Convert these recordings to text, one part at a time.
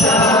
Love.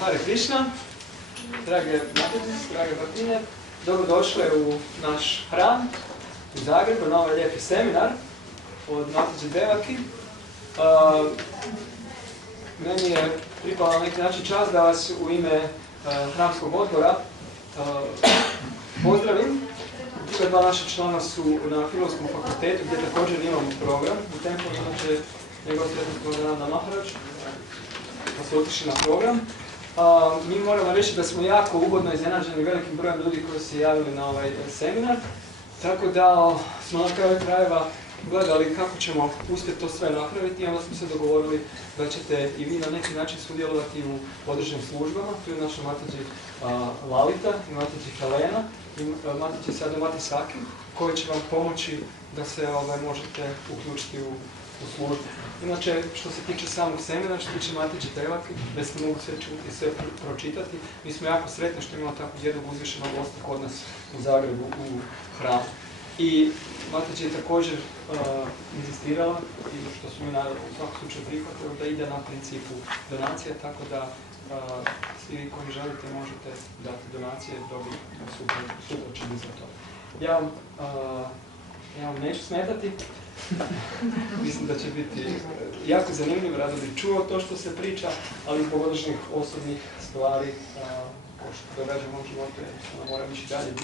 Hare Krishna, drage Mataji, drage Martine, dobrodošle u naš hram u Zagrebu na ovaj lijepi seminar od Mataji Devaki. Meni je pripala na neki način čast da vas u ime hramskog odbora pozdravim. Druga dva naša člana su na Filozofskom fakultetu gdje također imamo program. U tempu će njegov sretni program na Maharač, pa su otišli na program. Mi moramo reći da smo jako ugodno iznenađeni velikim brojem ljudi koji se javili na ovaj seminar. Tako da smo na kraju krajeva gledali kako ćemo uspjeti to sve napraviti i onda smo se dogovorili da ćete i vi na neki način sudjelovati u određenim službama. Tu je naša Mataji Lalita i Mataji Helena i Mataji Sadamati Saki koji će vam pomoći da se možete uključiti u službu. Inače, što se tiče samog seminara, što se tiče Mataji Devaki, da ste mogu sve čuti i sve pročitati, mi smo jako sretni što imamo tako jednog uzvišenog gosta kod nas u Zagrebu u hramu. I Mataji je također inzistirala, i što su mi u svakom slučaju prihvatili, da ide na principu donacije, tako da svi koji želite možete dati donacije, dobiti supročeni za to. Ja vam neću smetati. Mislim da će biti jako zanimljivo, rado bih čuo to što se priča, ali zbog određenih osobnih stvari kao što događa u mom životu, moram ići dalje u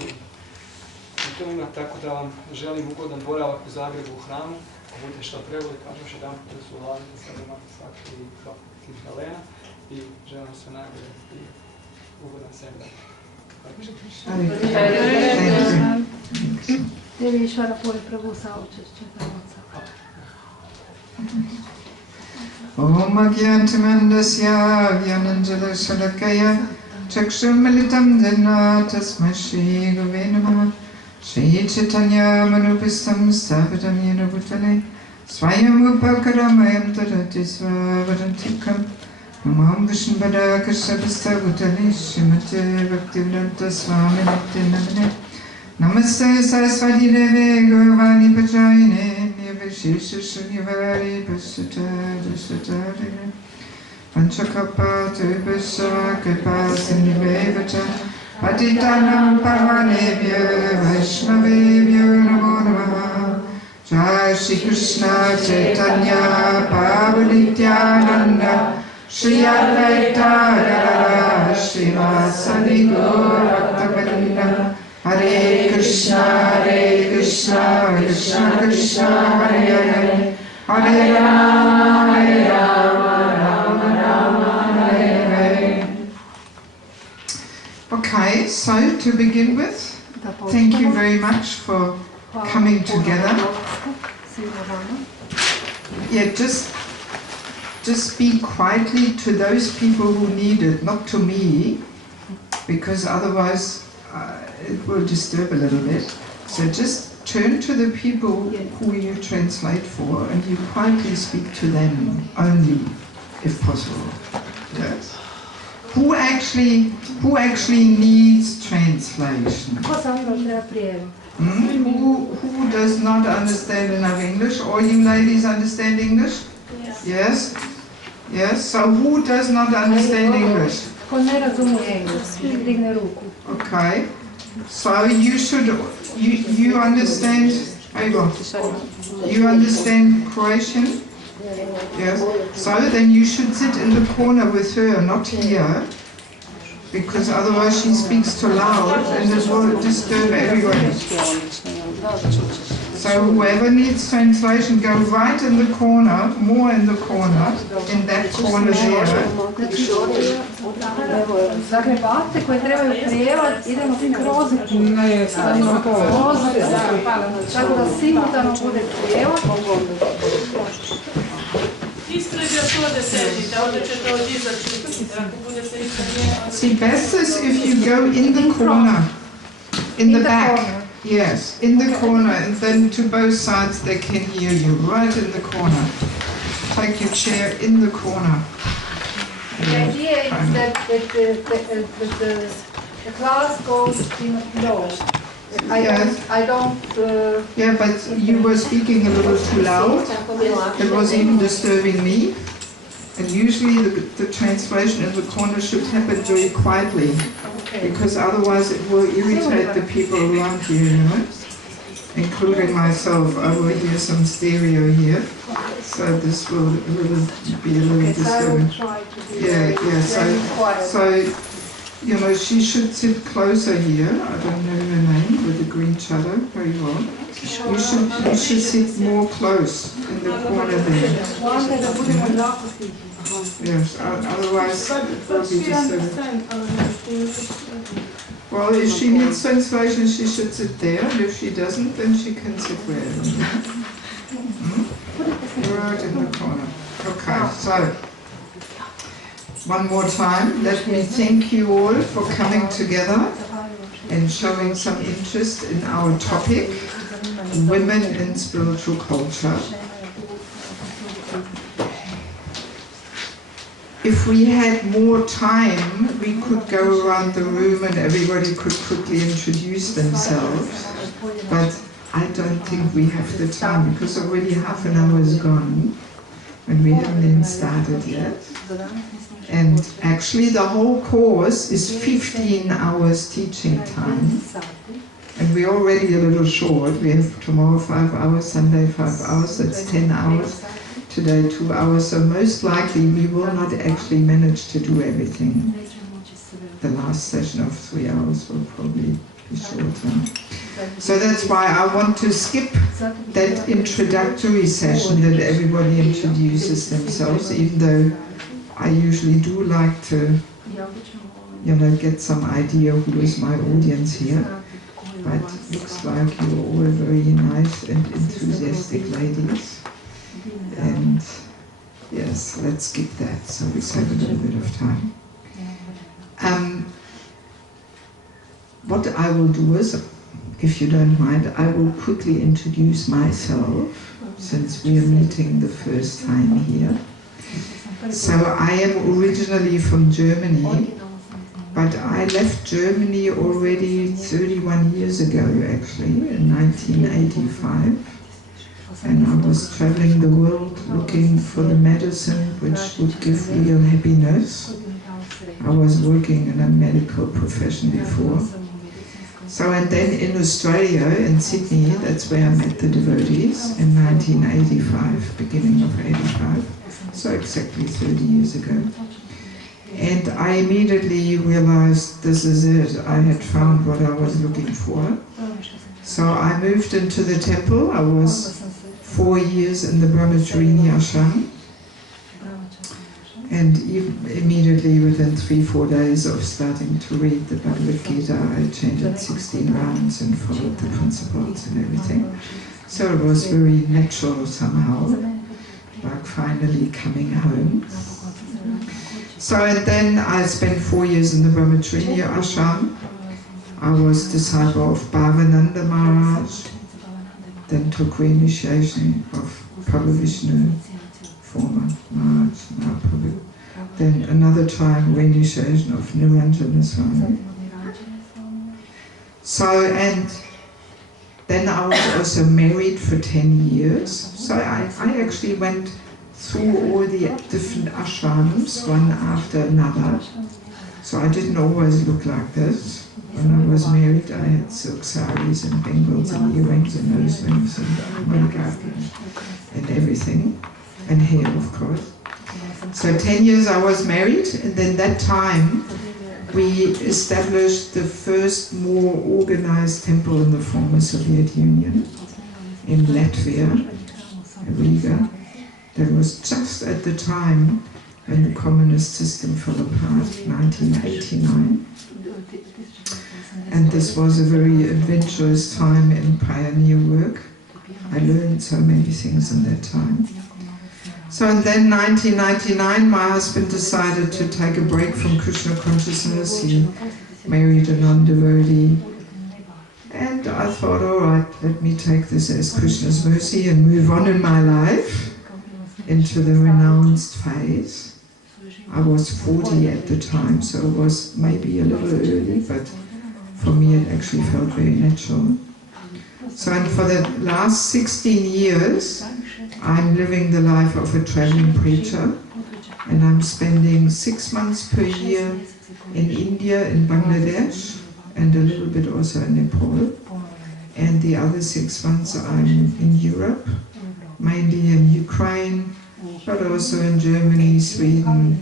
to ima, tako da vam želim ugodan boravak u Zagrebu u hramu. Ako budete što trebali, kažem još jedan put da su Lalita, Sadamati Saki i Helena i želim sve najbolje i ugodan seminar. Devi Ishvara Puri Prabhu Saučešće Pravoca. Om Agyantamandasya Vyananjala Shalakaya Chakshumalitam Dana Tasmai Shri Gurave Namaha Shri Chaitanya Manubhistam Sthapitam Yena Bhutale Swayam Upakaramayam Tadati Svavadantikam Namam Vishnupada Kashabhasta Bhutale Srimate Bhaktivedanta Swami Nitya Namane Namaste Saraswati Deve Gaurvani Pachayine Nirvishesha Shunyavari Pasata Dasatare Panchakapa Tubhasa Kripa Sindhivevacha Patitanam Pavanebhyo Vaishnavebhyo Namo Namaha Jai Shri Krishna Chaitanya Prabhu Nityananda Shri Advaita Gadadhara Srivasadi Gaura Bhaktavinda Hare Krishna, Krishna Krishna, Hare Hare, Hare Rama, Rama Rama, Hare Hare. Okay, so to begin with, thank you very much for coming together. Yeah, just speak quietly to those people who need it, not to me, because otherwise it will disturb a little bit. So just turn to the people who you translate for and you quietly speak to them only, if possible. Yes. Who actually needs translation? Who does not understand enough English? All you ladies understand English? Yes. Yes. So who does not understand English? Okay. So you understand, you understand Croatian? Yes. So then you should sit in the corner with her, not here, because otherwise she speaks too loud and it will disturb everyone. So whoever needs translation, go right in the corner, more in the corner, in that corner there. Zagrebate koje trebaju prijevod, idemo kroz tako da simultano bude prijevod. Ispred još ovdje sedite, ovdje ćete ovdje izaći. Ako budete ispred See, best is if you go in the corner, in the back. Yes, in the corner, and then to both sides they can hear you, right in the corner. Take your chair in the corner. The idea is that the class goes in a flow. I don't. Yeah, but you were speaking a little too loud. It was even disturbing me. And usually the translation in the corner should happen very quietly, because otherwise it will irritate the people around you, you know, including myself. I will hear some stereo here, so this will be a little disturbing. Yeah, so you know, she should sit closer here. I don't know her name, with the green shadow, very well. You should sit more close in the corner there. Yes, otherwise it will be disturbing. Well, if she needs translation, she should sit there, and if she doesn't, then she can sit wherever. Right in the corner. Okay, so one more time, let me thank you all for coming together and showing some interest in our topic, women in spiritual culture. If we had more time, we could go around the room and everybody could quickly introduce themselves, but I don't think we have the time, because already half an hour is gone and we haven't even started yet. And actually the whole course is 15 hours teaching time, and we're already a little short. We have tomorrow 5 hours, Sunday 5 hours, that's 10 hours. Today 2 hours, so most likely we will not actually manage to do everything. The last session of 3 hours will probably be shorter. So that's why I want to skip that introductory session that everybody introduces themselves, even though I usually do like to, you know, get some idea who is my audience here. But looks like you're all very nice and enthusiastic ladies. And yes, let's skip that, so we save a little bit of time. What I will do is, if you don't mind, I will quickly introduce myself, since we are meeting the first time here. So I am originally from Germany, but I left Germany already 31 years ago, actually, in 1985. And I was traveling the world looking for the medicine which would give real happiness. I was working in a medical profession before. So, and then in Australia, in Sydney, that's where I met the devotees in 1985, beginning of 85. So exactly 30 years ago. And I immediately realized this is it. I had found what I was looking for. So I moved into the temple. I was 4 years in the Brahmacharini ashram, and immediately within 3-4 days of starting to read the Bhagavad Gita, I chanted 16 rounds and followed the principles and everything. So it was very natural somehow, like finally coming home. So and then I spent 4 years in the Brahmacharini ashram. I was disciple of Bhavananda Maharaj, then took reinitiation of Prabhu Vishnu, former Maharaj, now Prabhu. Then another time reinitiation of Niranjana Swami. So, and then I was also married for 10 years. So I actually went through all the different ashrams, one after another. So I didn't always look like this. When I was married, I had silk saris and bangles and earrings and nose rings and makeup and everything, and hair, of course. So 10 years I was married, and then that time we established the first more organized temple in the former Soviet Union in Latvia, Riga. That was just at the time when the communist system fell apart, 1989. And this was a very adventurous time in pioneer work. I learned so many things in that time. So and then 1999, my husband decided to take a break from Krishna consciousness. He married a non-devotee. And I thought, all right, let me take this as Krishna's mercy and move on in my life into the renounced phase. I was 40 at the time, so it was maybe a little early, but for me it actually felt very natural. So, and for the last 16 years, I'm living the life of a traveling preacher, and I'm spending 6 months per year in India, in Bangladesh, and a little bit also in Nepal. And the other 6 months I'm in Europe, mainly in Ukraine, but also in Germany, Sweden,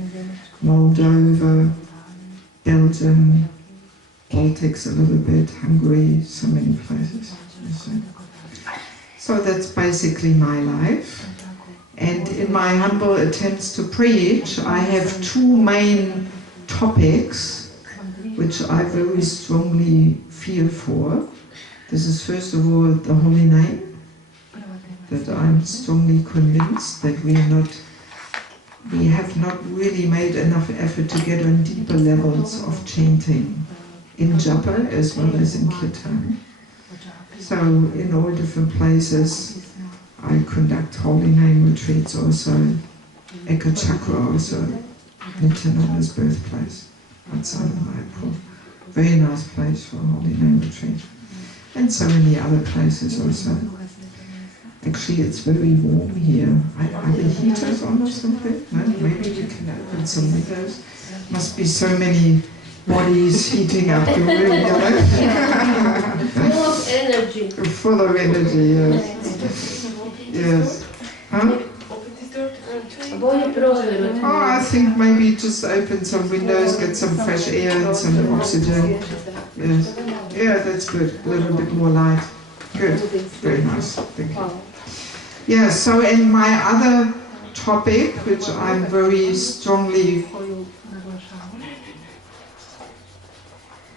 Moldova, Belgium, Baltics a little bit, Hungary, so many places. So that's basically my life. And in my humble attempts to preach, I have two main topics which I very strongly feel for. This is first of all the Holy Name, that I'm strongly convinced that we have not really made enough effort to get on deeper levels of chanting in Japa as well as in Kirtan. So in all different places I conduct Holy Name retreats also, Eka Chakra also, Nityananda's birthplace outside of Mayapur. Very nice place for a Holy Name retreat. And so many other places also. Actually, it's very warm here. Are the heaters on or something? No? Maybe we can open some windows. Must be so many bodies heating up the room, you know? Full of energy. Full of energy, yes. Yes. Huh? Oh, I think maybe just open some windows, get some fresh air and some oxygen. Yes. Yeah, that's good. A little bit more light. Good. Very nice. Thank you. Yeah, so in my other topic, which I'm very strongly...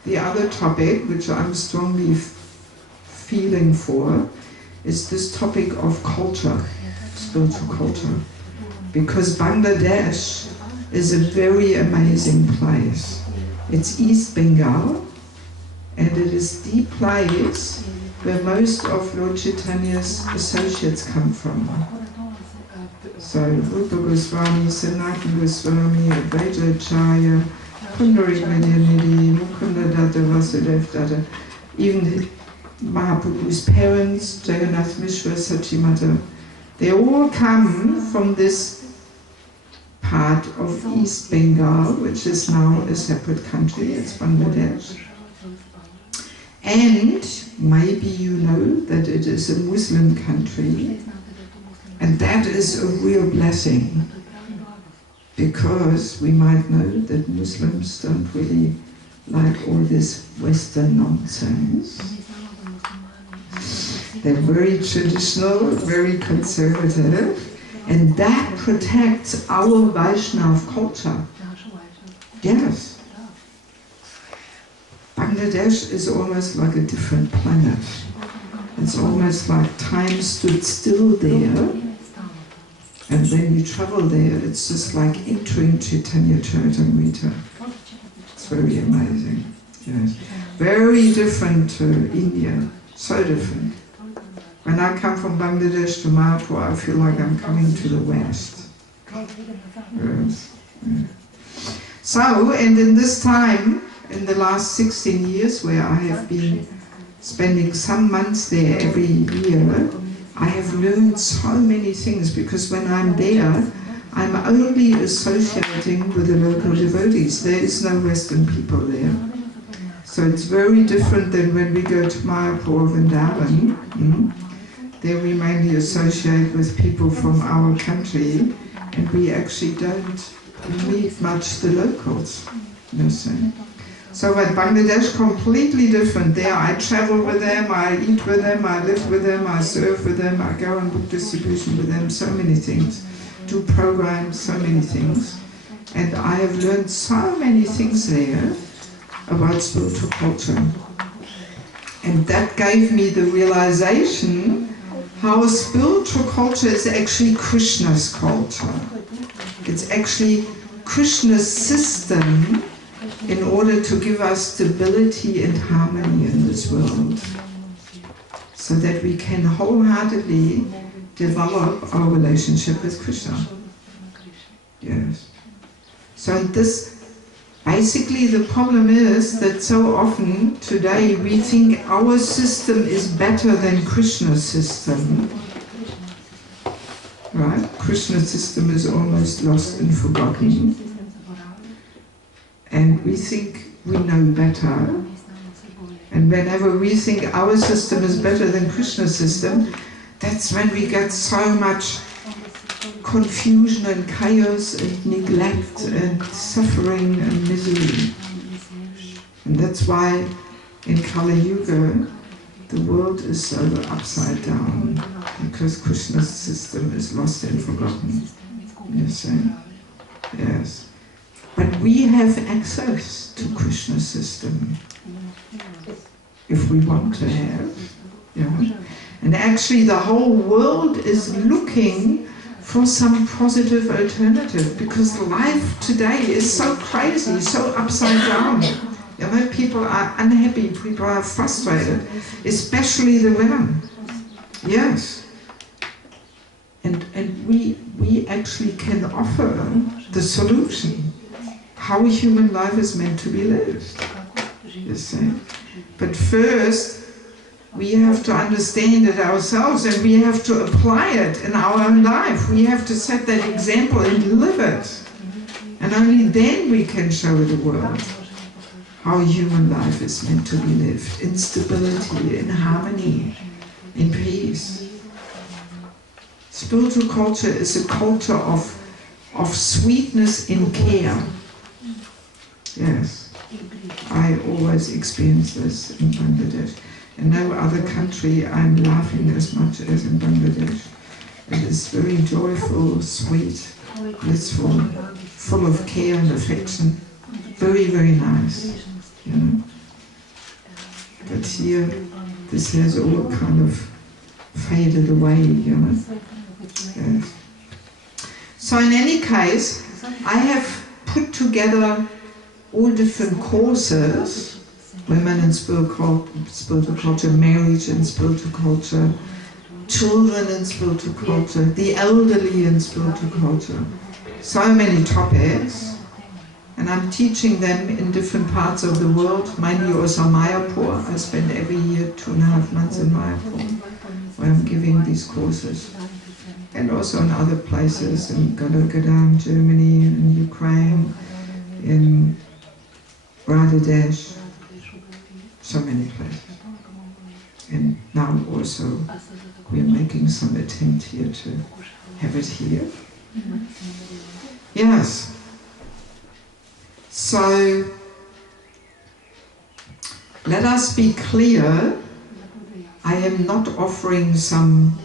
The other topic, which I'm strongly feeling for, is this topic of culture, spiritual culture. Because Bangladesh is a very amazing place. It's East Bengal, and it is the place where most of Lord Chaitanya's associates come from. So Rupa Goswami, Sanatana Goswami, Advaita Acharya, Kundari Vidyanidhi, Mukunda Datta, Vasudev Datta, even Mahaprabhu's parents, Jagannath Mishra, Sachimata, they all come from this part of East Bengal, which is now a separate country, it's Bangladesh. And maybe you know that it is a Muslim country, and that is a real blessing, because we might know that Muslims don't really like all this Western nonsense. They're very traditional, very conservative, and that protects our Vaishnava culture. Yes. Bangladesh is almost like a different planet. It's almost like time stood still there, and when you travel there, it's just like entering Chaitanya Charitamrita. It's very amazing. Yes. Very different to India. So different. When I come from Bangladesh to Mayapur, I feel like I'm coming to the West. Yes. Yeah. So, and in this time, in the last 16 years, where I have been spending some months there every year, I have learned so many things, because when I'm there, I'm only associating with the local devotees. There is no Western people there. So it's very different than when we go to Mayapur, Vrindavan. There we mainly associate with people from our country, and we actually don't meet much the locals. So at Bangladesh, completely different. There I travel with them, I eat with them, I live with them, I serve with them, I go on book distribution with them, so many things. Do programs, so many things. And I have learned so many things there about spiritual culture. And that gave me the realization how spiritual culture is actually Krishna's culture. It's actually Krishna's system in order to give us stability and harmony in this world, so that we can wholeheartedly develop our relationship with Krishna. Yes. So this Basically, the problem is that so often today we think our system is better than Krishna's system. Right? Krishna's system is almost lost and forgotten. And we think we know better. And whenever we think our system is better than Krishna's system, that's when we get so much confusion and chaos and neglect and suffering and misery. And that's why in Kali Yuga the world is so upside down, because Krishna's system is lost and forgotten. You see? Yes. But we have access to Krishna's system if we want to have. Yeah. And actually the whole world is looking for some positive alternative, because life today is so crazy, so upside down. You know, people are unhappy, people are frustrated, especially the women. Yes. And we actually can offer the solution, how human life is meant to be lived. You see? But first, we have to understand it ourselves, and we have to apply it in our own life. We have to set that example and live it. And only then we can show the world how human life is meant to be lived, in stability, in harmony, in peace. Spiritual culture is a culture of sweetness in care. Yes, I always experience this in Bangladesh. In no other country I'm laughing as much as in Bangladesh. It is very joyful, sweet, blissful, full of care and affection. Very, very nice. You know? But here, this has all kind of faded away, you know. Yes. So in any case, I have put together all different courses: women in spiritual culture, marriage in spiritual culture, children in spiritual culture, the elderly in spiritual culture. So many topics. And I'm teaching them in different parts of the world, mainly also Mayapur. I spend every year 2.5 months in Mayapur, where I'm giving these courses. And also in other places, in Gadagada, Germany, in Ukraine, in Bangladesh, so many places. And now also we're making some attempt here to have it here. Yes. So let us be clear, I am not offering some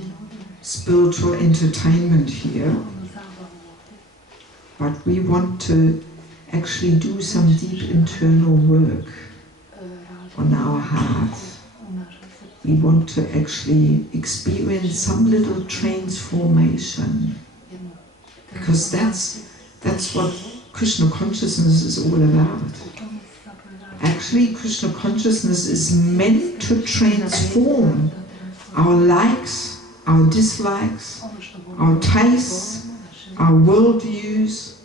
spiritual entertainment here, but we want to actually do some deep internal work on our hearts. We want to actually experience some little transformation, because that's what Krishna consciousness is all about. Actually, Krishna consciousness is meant to transform our likes, our dislikes, our tastes, our worldviews,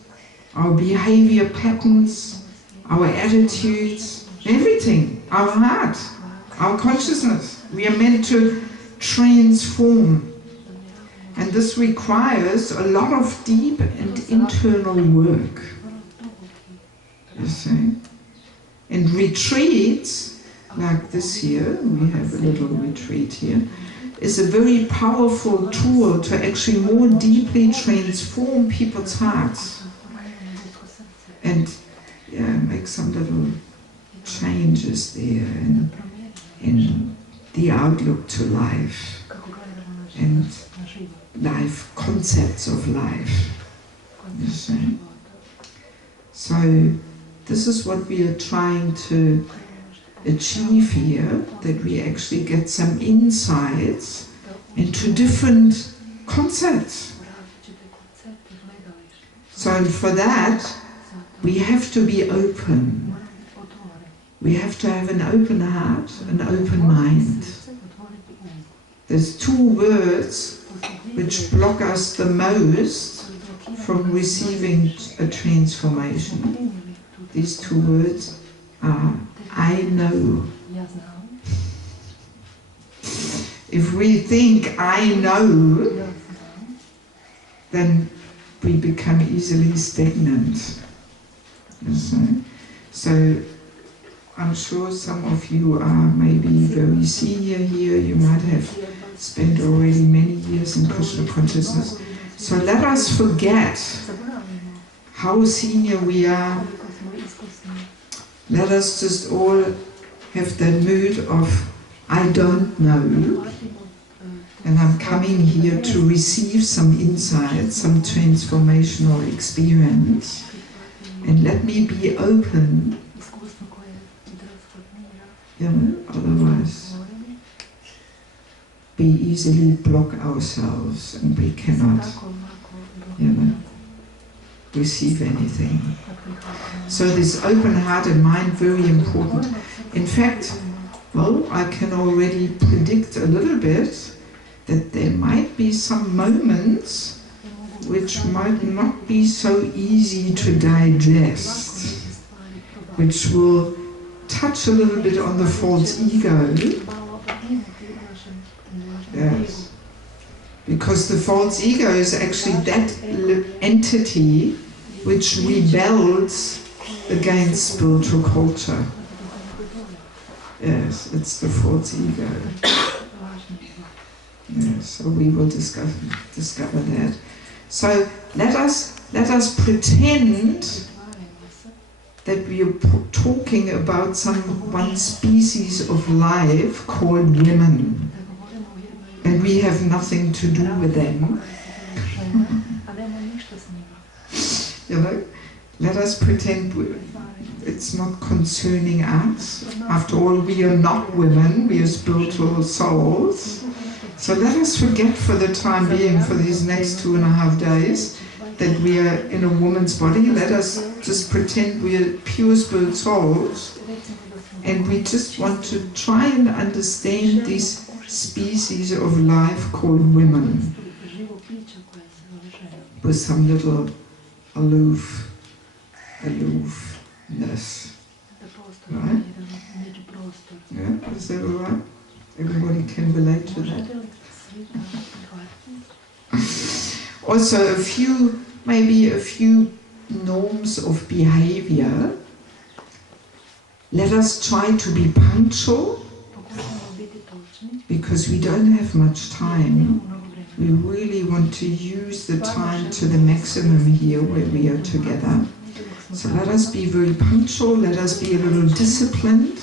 our behavior patterns, our attitudes, everything, our heart, our consciousness. We are meant to transform. And this requires a lot of deep and internal work. You see? And retreats, like this year, we have a little retreat here, is a very powerful tool to actually more deeply transform people's hearts. And yeah, make some little changes there in the outlook to life and life, concepts of life. You see? So this is what we are trying to achieve here, that we actually get some insights into different concepts. So for that, we have to be open. We have to have an open heart, an open mind. There's two words which block us the most from receiving a transformation. these two words are I know. If we think I know, then we become easily stagnant. So I'm sure some of you are maybe very senior here, you might have spent already many years in Krishna consciousness. So let us forget how senior we are. Let us just all have that mood of I don't know, and I'm coming here to receive some insight, some transformational experience, and let me be open. Otherwise we easily block ourselves and we cannot, receive anything. So this open-hearted mind, very important. In fact, well, I can already predict a little bit that there might be some moments which might not be so easy to digest, which will touch a little bit on the false ego. Yes. Because the false ego is actually that entity which rebels against spiritual culture. Yes, it's the false ego. Yes, so we will discover that. So let us pretend that we are talking about one species of life called women, and we have nothing to do with them. Let us pretend it's not concerning us. After all, we are not women, we are spiritual souls. So let us forget for the time being, for these next 2.5 days, that we are in a woman's body. Let us just pretend we are pure spirit souls, and we just want to try and understand this species of life called women with some little aloofness. Right? Yeah, is that all right? Everybody can relate to that. Also, maybe a few norms of behavior. Let us try to be punctual, because we don't have much time. We really want to use the time to the maximum here where we are together. So let us be very punctual, let us be a little disciplined,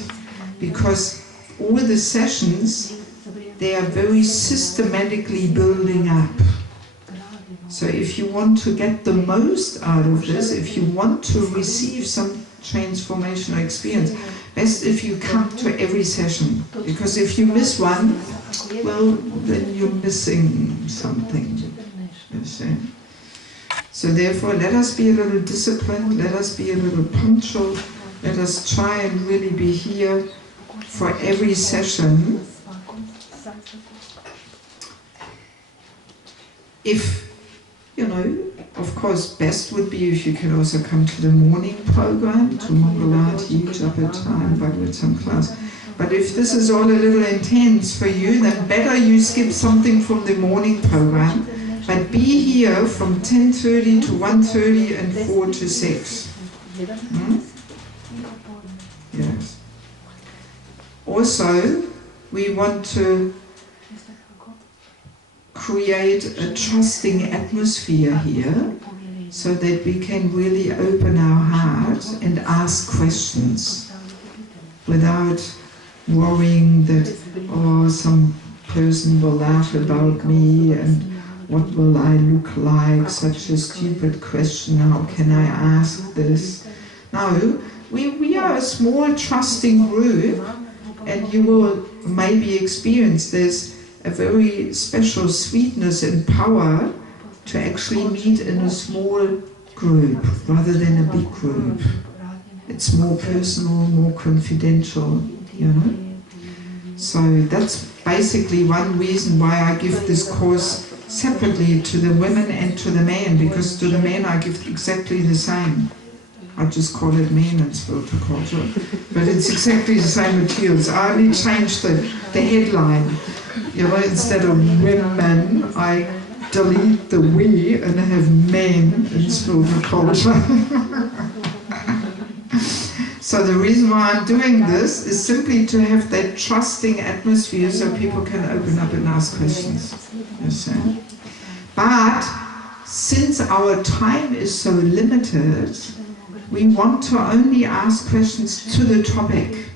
because all the sessions, they are very systematically building up. So if you want to get the most out of this, if you want to receive some transformational experience, best if you come to every session. Because if you miss one, well, then you're missing something. You see? So therefore, let us be a little disciplined, let us be a little punctual, let us try and really be here for every session. If, of course, best would be if you can also come to the morning program, to Mangalarti, Japa time, Bhagavatam class. But if this is all a little intense for you, then better you skip something from the morning program, but be here from 10:30 to 1:30 and 4 to 6. Yes. Also, we want to create a trusting atmosphere here, so that we can really open our heart and ask questions without worrying that, oh, some person will laugh about me and what will I look like, such a stupid question, how can I ask this? No, we are a small trusting group, and you will maybe experience there's a very special sweetness and power to actually meet in a small group rather than a big group. It's more personal, more confidential, So that's basically one reason why I give this course separately to the women and to the men, because to the men I give exactly the same. I just call it men in spiritual culture, but it's exactly the same materials. I only changed the headline. You know, instead of women, I delete the we and have men in spiritual culture. So the reason why I'm doing this is simply to have that trusting atmosphere so people can open up and ask questions. You see? But since our time is so limited, we want to only ask questions to the topic.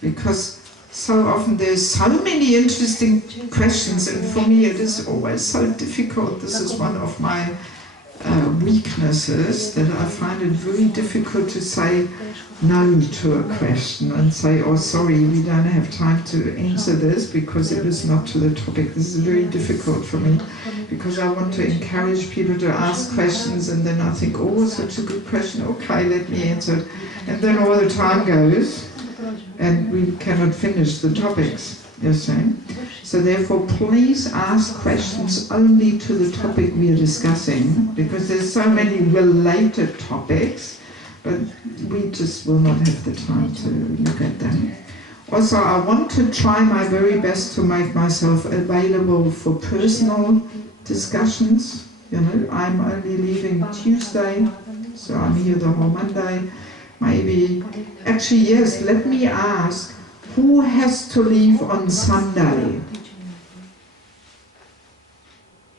Because so often there's so many interesting questions, and for me it is always so difficult. This is one of my weaknesses, that I find it very difficult to say no to a question and say, oh sorry, we don't have time to answer this because it is not to the topic. This is very difficult for me, because I want to encourage people to ask questions, and then I think, oh, such a good question, okay, let me answer it. And then all the time goes and we cannot finish the topics, you see. So therefore, please ask questions only to the topic we are discussing, because there's so many related topics, but we just will not have the time to look at them. Also, I want to try my very best to make myself available for personal discussions. You know, I'm only leaving Tuesday, so I'm here the whole Monday. Maybe, actually yes, let me ask, who has to leave on Sunday?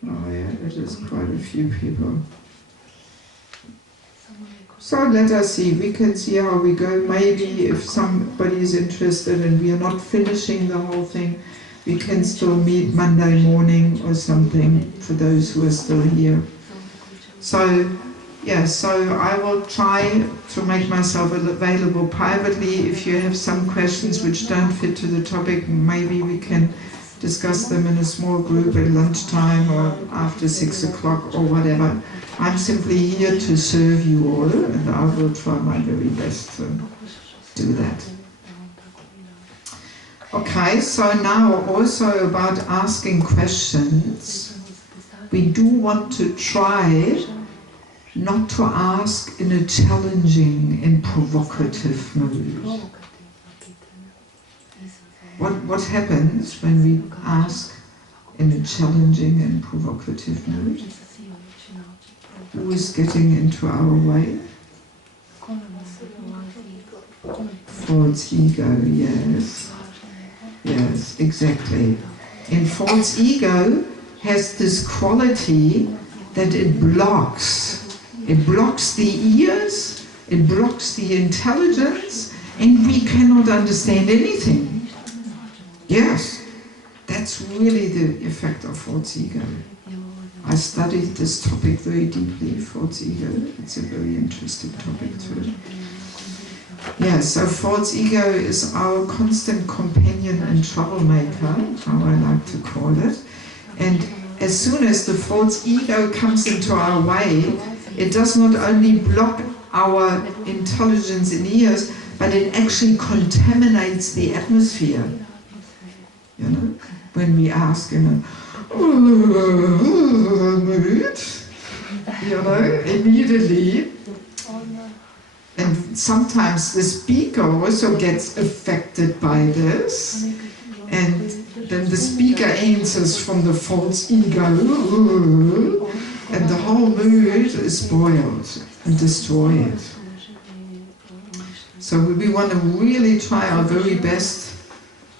Oh yeah, it is quite a few people. So let us see, we can see how we go. Maybe if somebody is interested and we are not finishing the whole thing, we can still meet Monday morning or something for those who are still here. So, yeah, so I will try to make myself available privately. If you have some questions which don't fit to the topic, maybe we can discuss them in a small group at lunchtime or after 6 o'clock or whatever. I'm simply here to serve you all, and I will try my very best to do that. Okay, so now also about asking questions. We do want to try not to ask in a challenging and provocative mood. What happens when we ask in a challenging and provocative mood? Who is getting into our way? False ego, yes. Yes, exactly. And false ego has this quality that it blocks. It blocks the ears, it blocks the intelligence, and we cannot understand anything. Yes, that's really the effect of false ego. I studied this topic very deeply, false ego. It's a very interesting topic too. Yeah, so false ego is our constant companion and troublemaker, how I like to call it. And as soon as the false ego comes into our way, it does not only block our intelligence and ears, but it actually contaminates the atmosphere. You know, when we ask in a mood, you know, immediately. And sometimes the speaker also gets affected by this, and then the speaker answers from the false ego, and the whole mood is spoiled and destroyed. So we want to really try our very best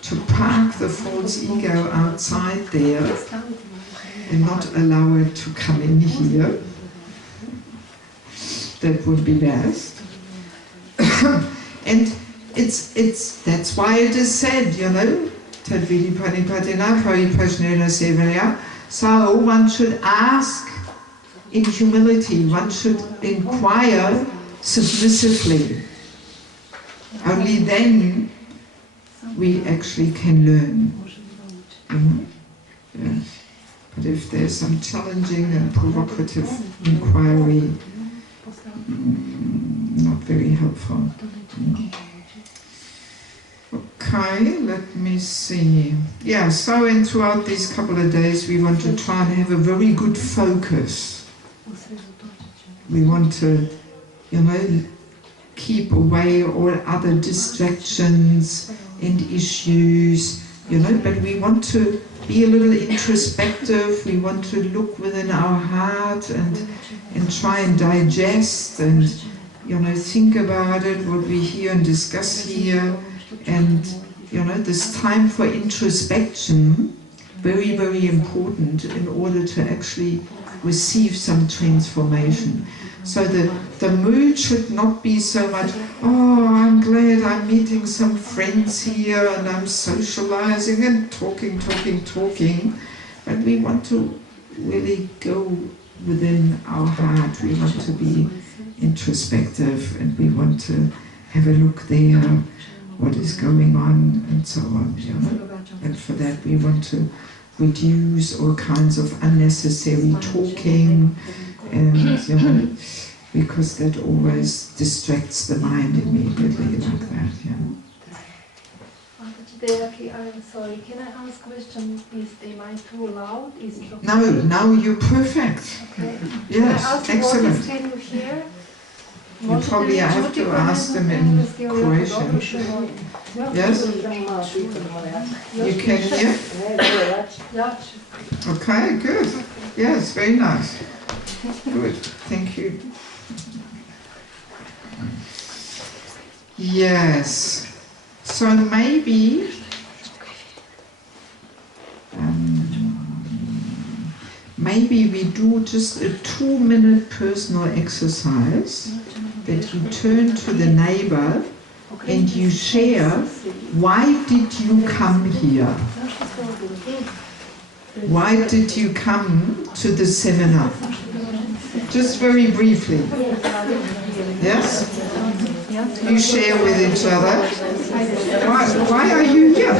to park the false ego outside there and not allow it to come in here. That would be best. And that's why it is said, you know, so one should ask in humility, one should inquire submissively. Only then we actually can learn. Yes. But if there's some challenging and provocative inquiry, not very helpful. Okay, let me see. Yeah, so throughout these couple of days we want to try and have a very good focus. We want to you know, keep away all other distractions and issues, you know, but we want to be a little introspective, we want to look within our heart and try and digest and, you know, think about it, what we hear and discuss here, and, you know, this time for introspection, very, very important in order to actually receive some transformation. So the mood should not be so much, oh, I'm glad I'm meeting some friends here and I'm socializing and talking, but we want to really go within our heart. We want to be introspective and we want to have a look there, what is going on and so on, you know. And for that we want to reduce all kinds of unnecessary talking, and, you know, because that always distracts the mind immediately like that, yeah. Mataji Devaki, I'm sorry, can I ask a question? Am I too loud? Is it okay? No, now you're perfect. Okay. Yes, excellent. Can you hear? You probably have to ask them in Croatian. Yes? You can hear? Okay, good. Yes, very nice. Good, thank you. Yes, so maybe maybe we do just a 2-minute personal exercise, that you turn to the neighbor and you share, why did you come here? Why did you come to the seminar? Just very briefly. Yes? You share with each other. Why are you here?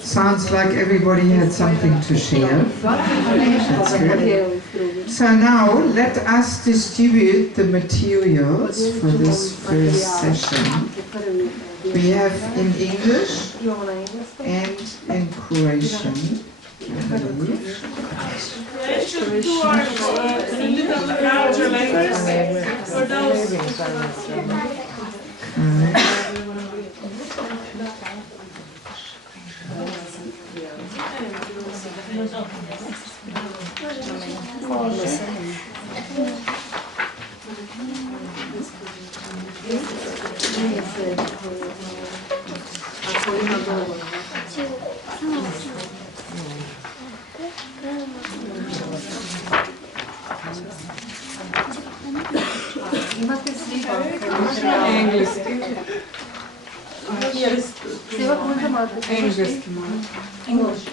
Sounds like everybody had something to share. That's good. So now let us distribute the materials for this first session. We have in English and in Croatian, I believe. Two are a little larger language for those. Imate svi Engleski. Svi možda imate Engleski malo.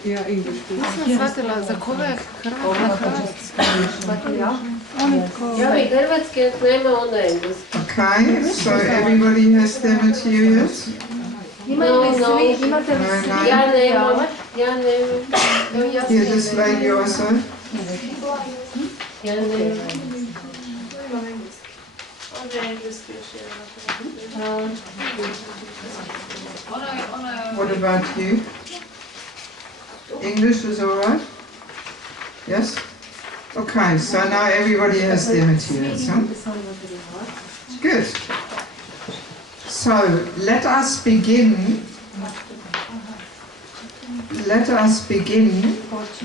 Ja, engleski. Nisam shvatila za koga je Hrvatska materijal. Ja bi hrvatski, ako nema onda engleski. Okay, so everybody has their materials? Imate li svi? Imate li svi? Ja nemam. Here, this lady also. Ja nemam. Ovdje je engleski još jedan. What about you? English is all right? Yes? Okay, so now everybody has their materials, huh? Good. So let us begin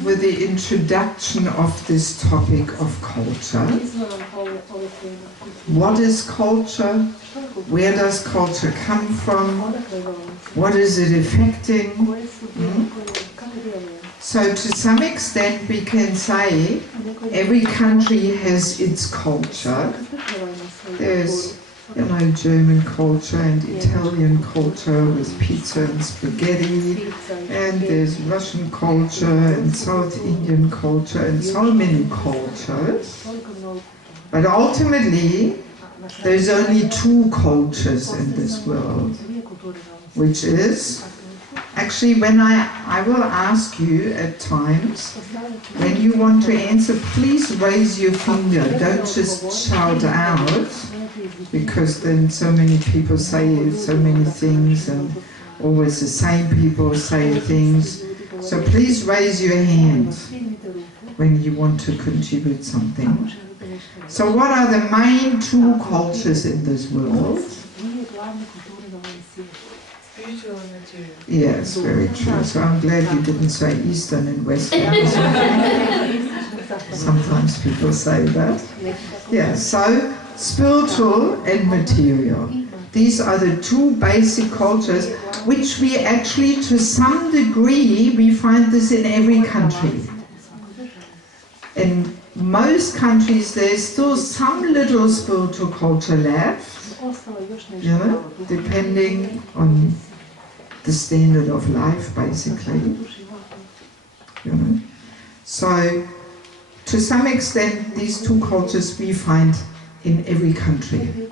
with the introduction of this topic of culture. What is culture? Where does culture come from? What is it affecting? So to some extent we can say every country has its culture. There's, you know, German culture and Italian culture with pizza and spaghetti, and there's Russian culture and South Indian culture and so many cultures. But ultimately, there's only two cultures in this world, which is, actually when I will ask you at times, when you want to answer, please raise your finger, don't just shout out, because then so many people say so many things and always the same people say things. So please raise your hand when you want to contribute something. So what are the main two cultures in this world? Yes, very true. So I'm glad you didn't say Eastern and Western. Sometimes people say that. Yeah, so spiritual and material. These are the two basic cultures which we actually, to some degree, we find this in every country. In most countries there's still some little spiritual culture left, you know, depending on the standard of life, basically. You know. So, to some extent, these two cultures we find in every country.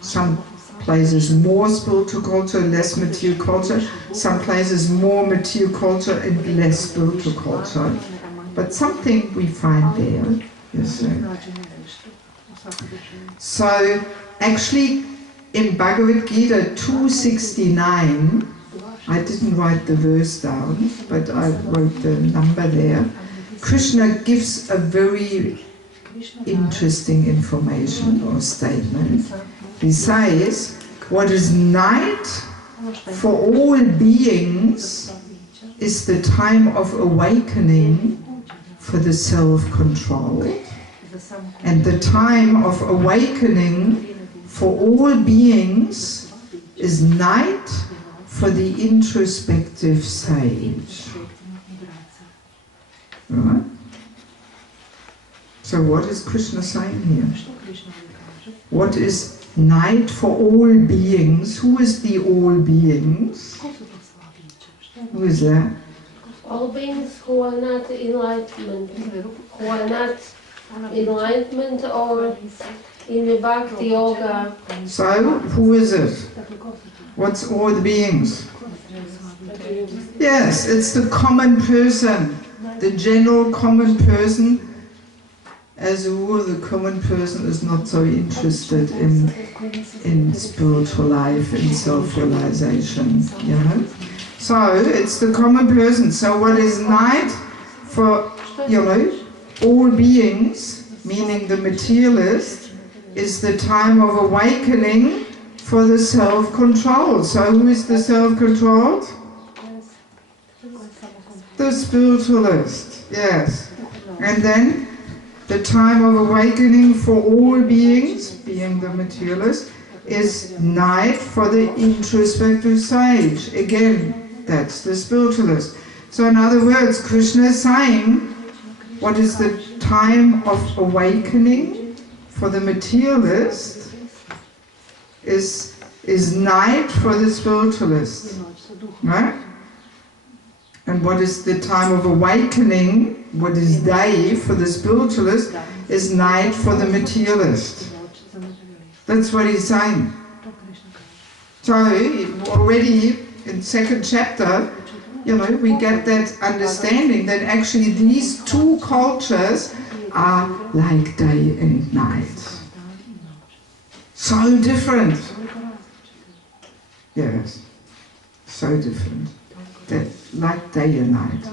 Some places more spiritual culture, less material culture. Some places more material culture and less spiritual culture. But something we find there. Yes, sir. So, actually, in Bhagavad Gita 269, I didn't write the verse down, but I wrote the number there. Krishna gives a very interesting information or statement. He says, what is night for all beings is the time of awakening for the self-control. And the time of awakening for all beings is night for the introspective sage. Right? So what is Krishna saying here? What is night for all beings? Who is the all beings? Who is that? All beings who are not enlightenment, who are not enlightenment or in the bhakti yoga. So, who is it? What's all the beings? Yes, it's the common person, the general common person. as a rule, the common person is not so interested in spiritual life, in self-realization, you know. So it's the common person. So what is night for, you know, all beings, meaning the materialist, is the time of awakening for the self-control. So who is the self-controlled? The spiritualist, yes. And then the time of awakening for all beings, being the materialist, is night for the introspective sage. Again, that's the spiritualist. So in other words, Krishna is saying, what is the time of awakening for the materialist is night for the spiritualist. Right? And what is the time of awakening, what is day for the spiritualist, is night for the materialist. That's what he's saying. So already in second chapter, you know, we get that understanding that actually these two cultures are like day and night. So different. Yes, so different. That, like day and night.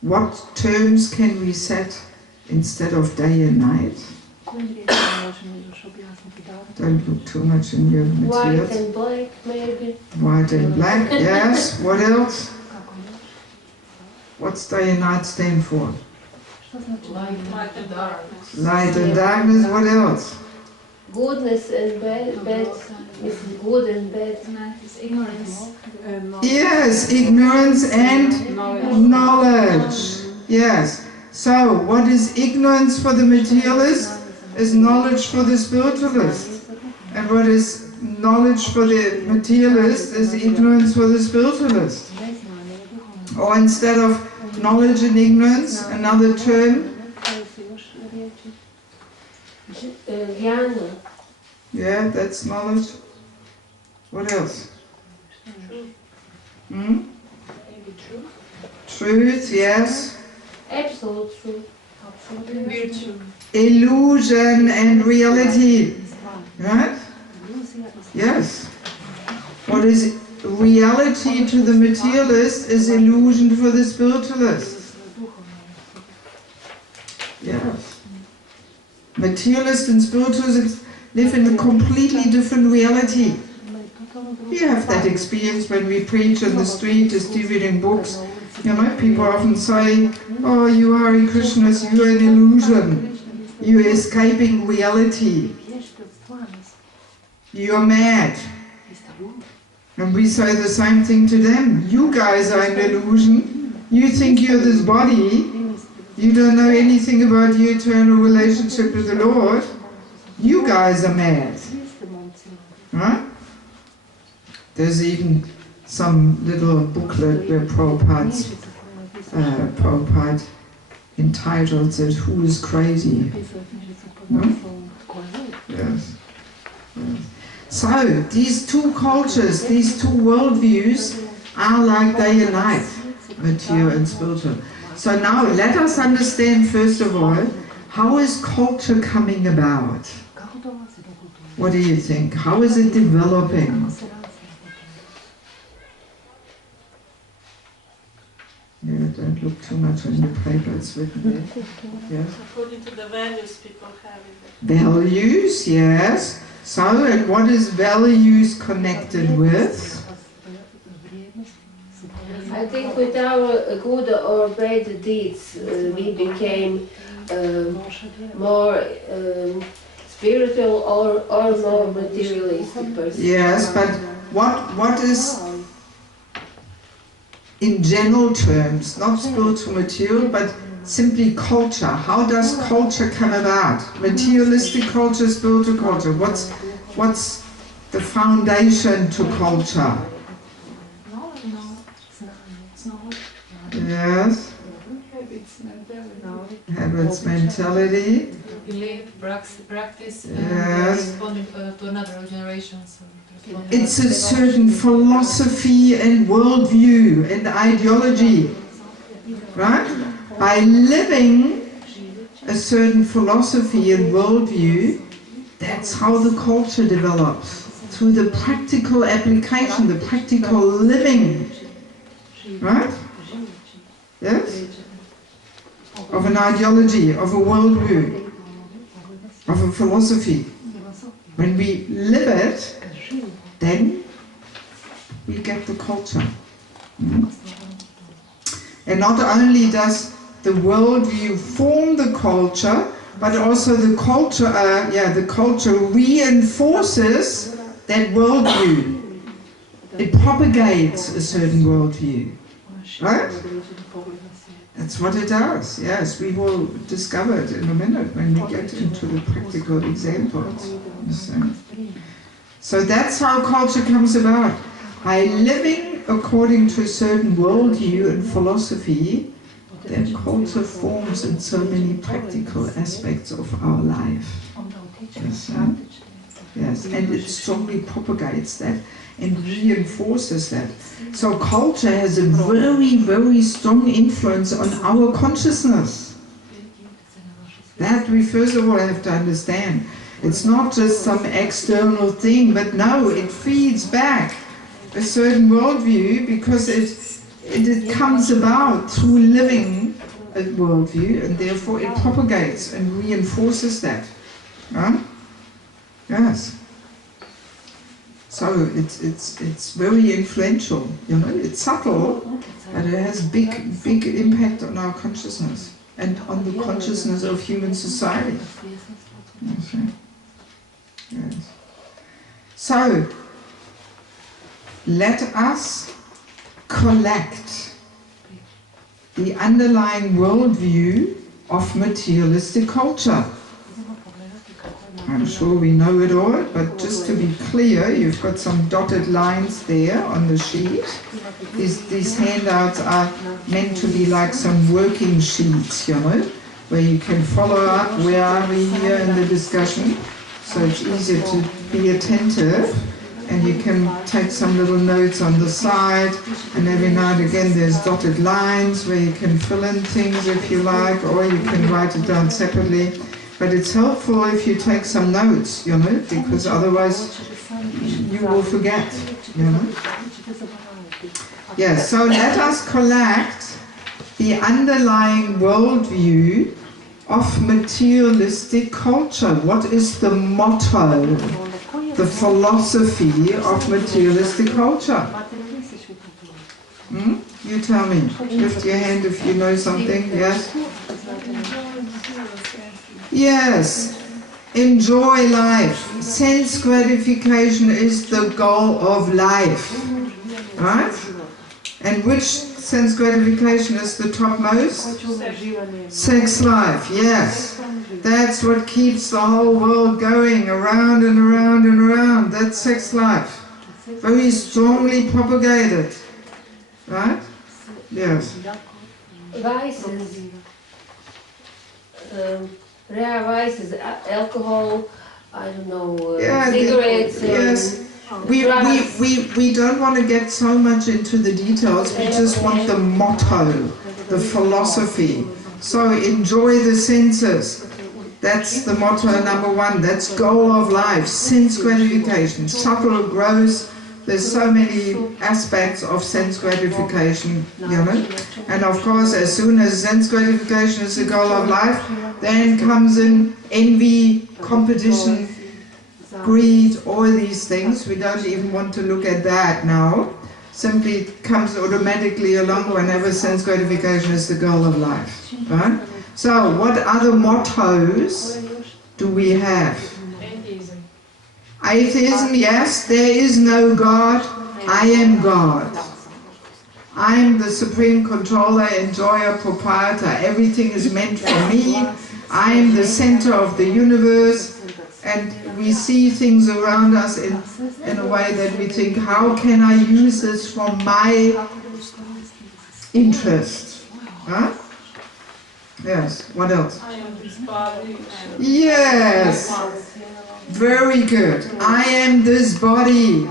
What terms can we set instead of day and night? Don't look too much in your materials. White and black, maybe. White and black, yes. What else? What's day and night stand for? Light and darkness. Light and darkness, what else? Goodness and bad, bad is good and bad. Ignorance. Yes, ignorance and knowledge. Yes. So, what is ignorance for the materialist is knowledge for the spiritualist. And what is knowledge for the materialist is ignorance for the spiritualist. Or instead of knowledge and ignorance, another term? Jnana. Yeah, that's knowledge. What else? Hmm? Truth, yes. Absolute truth. Virtue. Illusion and reality. Right? Yes. What is reality to the materialist is illusion for the spiritualist. Yes. Materialist and spiritualists live in a completely different reality. We have that experience when we preach in the street, distributing books. You know, people often say, oh, you are in Krishnas, you are an illusion. You are escaping reality. You are mad. And we say the same thing to them. You guys are an illusion. You think you're this body. You don't know anything about your eternal relationship with the Lord. You guys are mad. Right? There's even some little booklet where Prabhupada entitled it, Who is Crazy? Hmm? Yes. Yes. So, these two cultures, these two worldviews are like day and night, material and spiritual. So now let us understand first of all, how is culture coming about? What do you think? How is it developing? Yeah, don't look too much on the paper, it's written there. Yes. According to the values people have in Values, yes. So, and what is values connected with? I think with our good or bad deeds, we became more spiritual or more materialistic person. Yes, but what is, in general terms, not spiritual material, but simply culture. How does culture come about? Materialistic culture, spiritual culture. What's the foundation to culture? Yes. Habits, mentality. Believe, practice, Yes. responding to another generation. It's a certain philosophy and worldview and ideology, right? by living a certain philosophy and worldview, that's how the culture develops. Through the practical application, the practical living. Right? Yes? Of an ideology, of a worldview, of a philosophy. When we live it, then we get the culture. And not only does the worldview form the culture, but also the culture reinforces that worldview. It propagates a certain worldview. Right? That's what it does. Yes, we will discover it in a minute when we get into the practical examples. So that's how culture comes about. By living according to a certain worldview and philosophy, that culture forms in so many practical aspects of our life. Yes, and it strongly propagates that and reinforces that. So culture has a very, very strong influence on our consciousness. That we first of all have to understand. It's not just some external thing, but no, it feeds back a certain worldview because it comes about through living a worldview, and therefore it propagates and reinforces that. Right? Yes. So it's very influential, you know. It's subtle, but it has big impact on our consciousness and on the consciousness of human society. Okay. Yes. So let us collect the underlying worldview of materialistic culture. I'm sure we know it all, but just to be clear, you've got some dotted lines there on the sheet. These handouts are meant to be like some working sheets, you know, where you can follow up where are we here in the discussion, so it's easier to be attentive, and you can take some little notes on the side, and every now and again there's dotted lines where you can fill in things if you like, or you can write it down separately. But it's helpful if you take some notes, you know, because otherwise you will forget, you know. Yes, so let us collect the underlying worldview of materialistic culture. What is the motto, the philosophy of materialistic culture? You tell me. Lift your hand if you know something. Yes? Yes. Enjoy life. Sense gratification is the goal of life. Right? And which sense gratification is the topmost? Sex life, yes. That's what keeps the whole world going around and around and around. That's sex life. Very strongly propagated. Right? Yes. Vices. Rare vices, alcohol, I don't know, cigarettes. Yes. We don't want to get so much into the details, we just want the motto, the philosophy. So enjoy the senses. That's the motto number one. That's goal of life, sense gratification, subtle, gross. There's so many aspects of sense gratification, you know. And of course, as soon as sense gratification is the goal of life, then comes in envy, competition, greed, all these things. We don't even want to look at that now. Simply it comes automatically along whenever sense gratification is the goal of life. Right? So, what other mottos do we have? Atheism, yes, there is no God, I am God. I am the supreme controller, enjoyer, proprietor. Everything is meant for me. I am the center of the universe. And we see things around us in a way that we think, how can I use this for my interest? Huh? Yes, what else? I am this body. Yes! Very good. I am this body.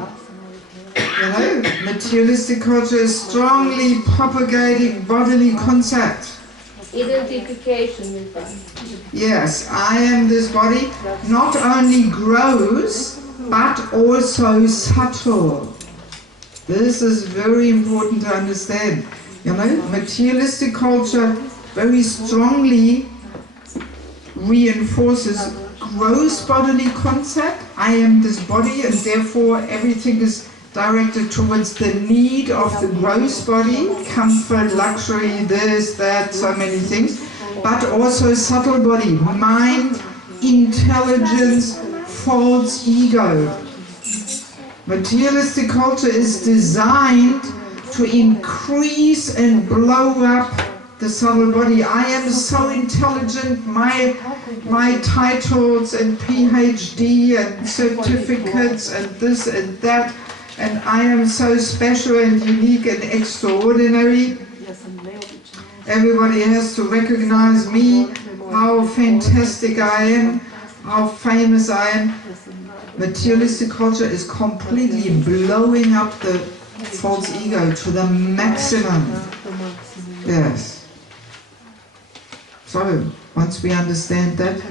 You know, materialistic culture is strongly propagating bodily concept. identification with that. Yes, I am this body not only gross, but also subtle. This is very important to understand. You know, materialistic culture very strongly reinforces gross bodily concept. I am this body, and therefore everything is directed towards the need of the gross body, comfort, luxury, this, that, so many things, but also subtle body, mind, intelligence, false ego. Materialistic culture is designed to increase and blow up the subtle body. I am so intelligent, my titles and PhD and certificates and this and that, and I am so special and unique and extraordinary. Everybody has to recognize me, how fantastic I am, how famous I am. Materialistic culture is completely blowing up the false ego to the maximum. Yes. So, once we understand that,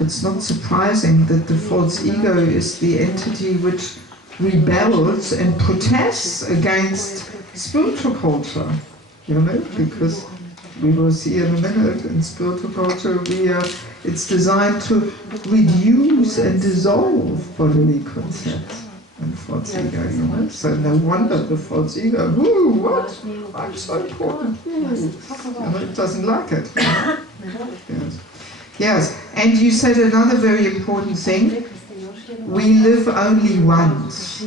it's not surprising that the false ego is the entity which rebels and protests against spiritual culture. You know, because we will see in a minute, in spiritual culture it's designed to reduce and dissolve bodily concepts and false ego, you know. So no wonder the false ego, ooh, what? I'm so important. Ooh. You know, it doesn't like it. You know? Yes. Yes, and you said another very important thing. We live only once.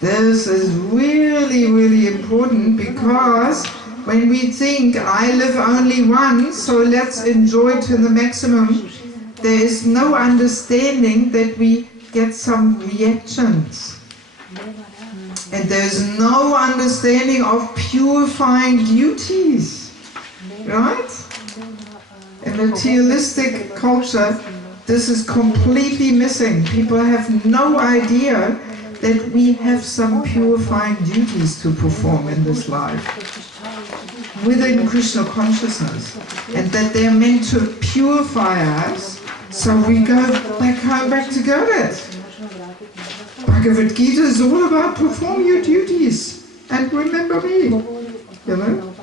This is really, really important, because when we think, I live only once, so let's enjoy to the maximum, there is no understanding that we get some reactions. And there's no understanding of purifying duties. Right? In materialistic culture, this is completely missing. People have no idea that we have some purifying duties to perform in this life within Krishna consciousness, and that they're meant to purify us so we go back home, back to Godet. Bhagavad Gita is all about perform your duties and remember me. You know,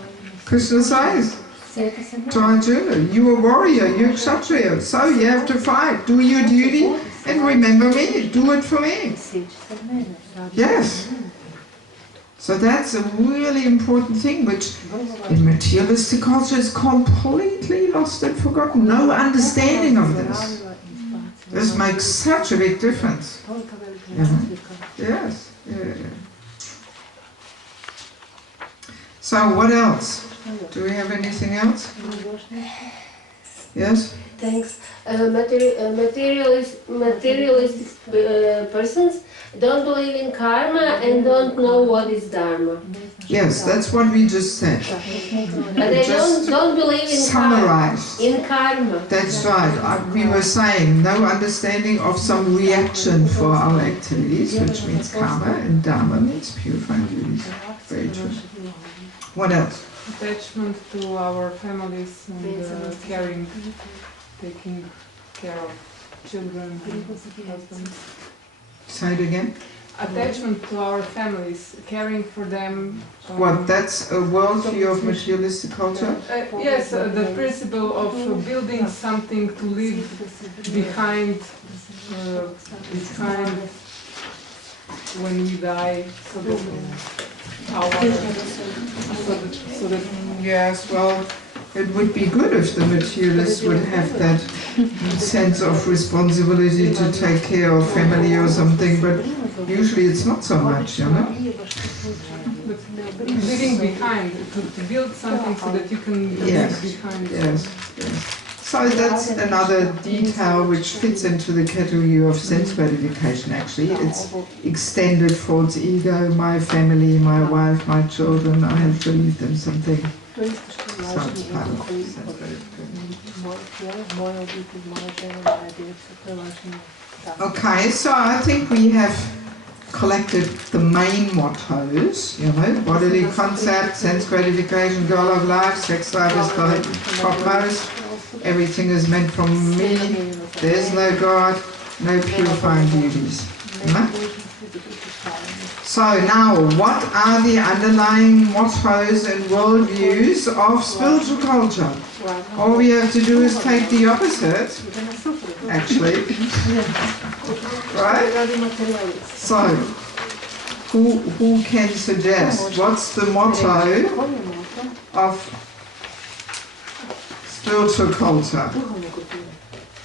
Krishna says to Arjuna, you a warrior, you're a kshatriya, so you have to fight, do your duty and remember me, do it for me. Yes. So that's a really important thing, which in materialistic culture is completely lost and forgotten. No understanding of this. This makes such a big difference. Yeah. Yes. Yeah. So what else? Do we have anything else? Yes? Thanks. Materialistic persons don't believe in karma and don't know what is dharma. Yes, that's what we just said. But they don't believe in summarized. Karma. That's right. We were saying no understanding of some reaction for our activities, which means karma, and dharma means purifying duties. Very true. What else? Attachment to our families and caring, taking care of children and husbands. Say it again. Attachment to our families, caring for them. What, that's a worldview of materialistic culture? Yes, the principle of building something to leave behind when we die, so that yes, well, it would be good if the materialists would have that sense of responsibility to take care of family or something, but usually it's not so much, you know? But leaving behind, to build something so that you can leave behind. Yes, yes. So that's another detail which fits into the category of sense gratification actually. It's extended false ego, my family, my wife, my children, I have to leave them something. So it's part of sense gratification. Okay, so I think we have collected the main mottos, you know, bodily concept, sense gratification, goal of life, sex drive is the topmost, everything is meant from me, there's no God, no purifying duties. No? So now, what are the underlying mottos and worldviews of spiritual culture? All we have to do is take the opposite, actually. Right? So, who can suggest what's the motto of spiritual culture?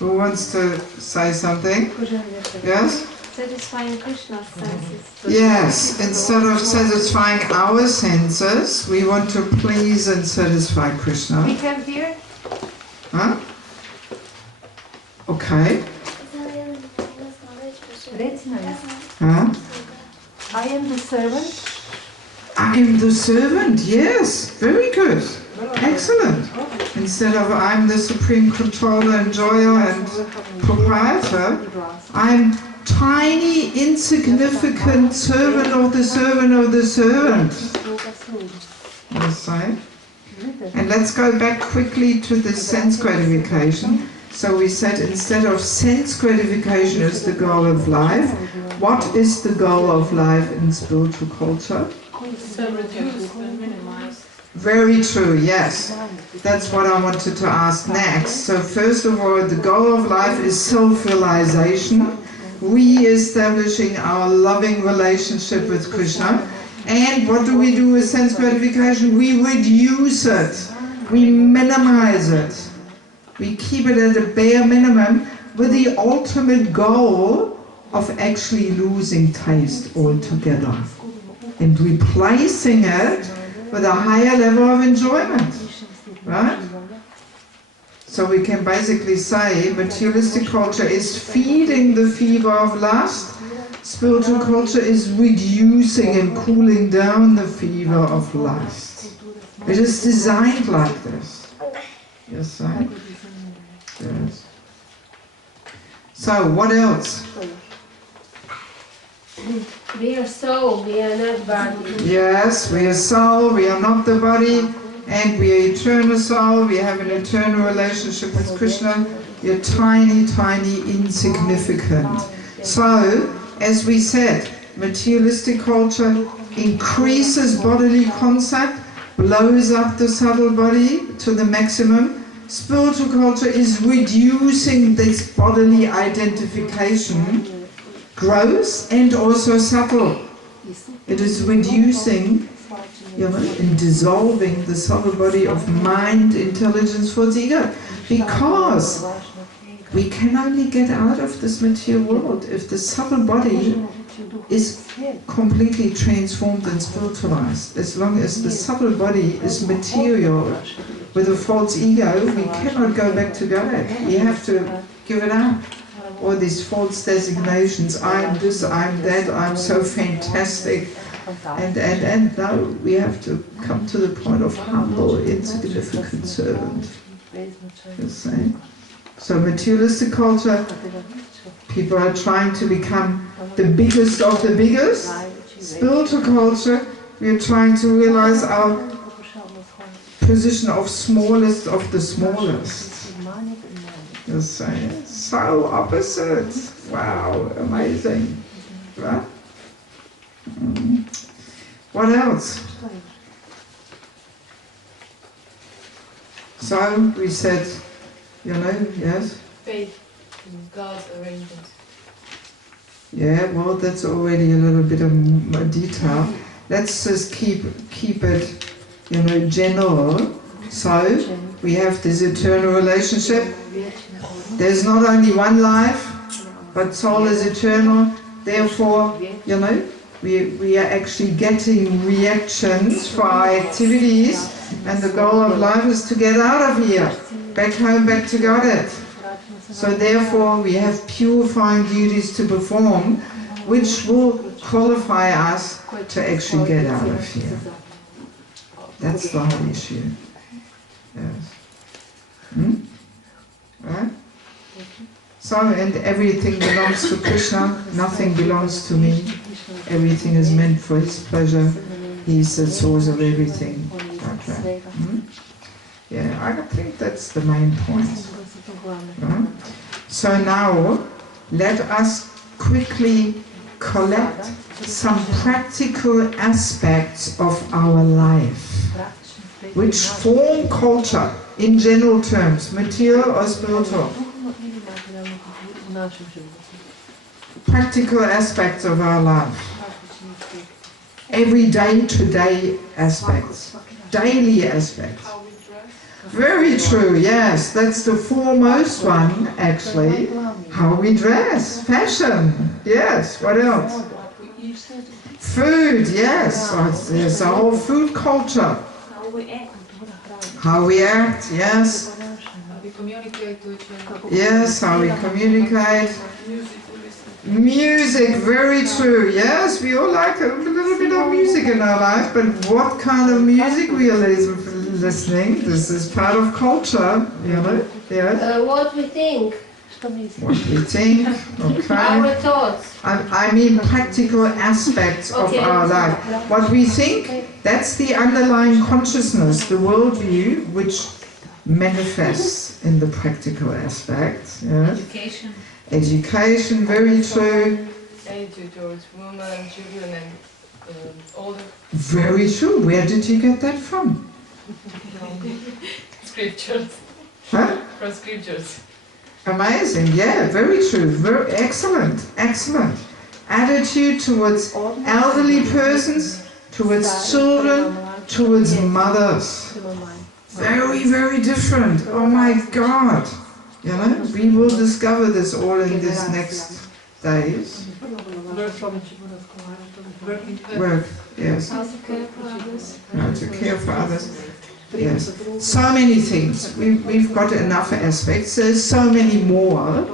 Who wants to say something? Yes? Satisfying Krishna's senses. Yes, instead of satisfying our senses, we want to please and satisfy Krishna. We have here. Huh? Okay. Huh? I am the servant. I am the servant, yes. Very good. Excellent. Instead of I'm the supreme controller, enjoyer and proprietor, I'm tiny, insignificant servant of the servant of the servant. Yes, right? And let's go back quickly to the sense gratification. So we said instead of sense gratification is the goal of life, what is the goal of life in spiritual culture? Very true, yes. That's what I wanted to ask next. So first of all, the goal of life is self-realization, re-establishing our loving relationship with Krishna. And what do we do with sense gratification? We reduce it. We minimize it. We keep it at a bare minimum with the ultimate goal of actually losing taste altogether and replacing it with a higher level of enjoyment. Right? So we can basically say materialistic culture is feeding the fever of lust, spiritual culture is reducing and cooling down the fever of lust. It is designed like this. Yes, right? Yes. So, what else? We are soul, we are not body. Yes, we are soul, we are not the body, and we are eternal soul, we have an eternal relationship with Krishna, we are tiny, tiny, insignificant. So, as we said, materialistic culture increases bodily concept, blows up the subtle body to the maximum. Spiritual culture is reducing this bodily identification, gross and also subtle. It is reducing, you know, and dissolving the subtle body of mind, intelligence for the ego. Because we can only get out of this material world if the subtle body is completely transformed and spiritualized. As long as the subtle body is material with a false ego, we cannot go back to God. We have to give it up. All these false designations, I'm this, I'm that, I'm so fantastic. And now we have to come to the point of humble, insignificant servant. You see? So materialistic culture, people are trying to become the biggest of the biggest. Spiritual culture, we are trying to realize our position of smallest of the smallest. You see? So opposite. Wow, amazing. Right? What else? So we said, you know, yes? Faith in God's arrangement. Yeah, well, that's already a little bit of more detail. Let's just keep it, you know, general. So we have this eternal relationship. There's not only one life, but soul is eternal. Therefore, you know, we are actually getting reactions for our activities, and the goal of life is to get out of here, back home, back to God. So therefore we have purifying duties to perform, which will qualify us to actually get out of here. That's the whole issue. Yes. Right? So, and everything belongs to Krishna, nothing belongs to me. Everything is meant for his pleasure. He's the source of everything. Okay. Yeah, I think that's the main point. So now, let us quickly collect some practical aspects of our life, which form culture in general terms, material or spiritual. Practical aspects of our life. Everyday to day aspects. Daily aspects. Very true, yes. That's the foremost one, actually. How we dress. Fashion. Yes. What else? Food, yes. So there's a whole food culture. How we act, yes. Yes, how we communicate. Music, very true. Yes, we all like a little bit of music in our life, but what kind of music we are listening? This is part of culture, you know. Yes. What we think. What we think, okay. Our thoughts. I mean practical aspects of our life. What we think, that's the underlying consciousness, the worldview, which manifests in the practical aspects. Yes. Education. Education, very true. Attitude towards women and children and older. Very true. Where did you get that from? Scriptures. Huh? From scriptures. Amazing, yeah, very true, very excellent, excellent. Attitude towards elderly persons, towards children, towards mothers. Very, very different. Oh my God. You know, we will discover this all in these next days. Work, yes. How to care for others. Yes, so many things. We've got enough aspects. There's so many more.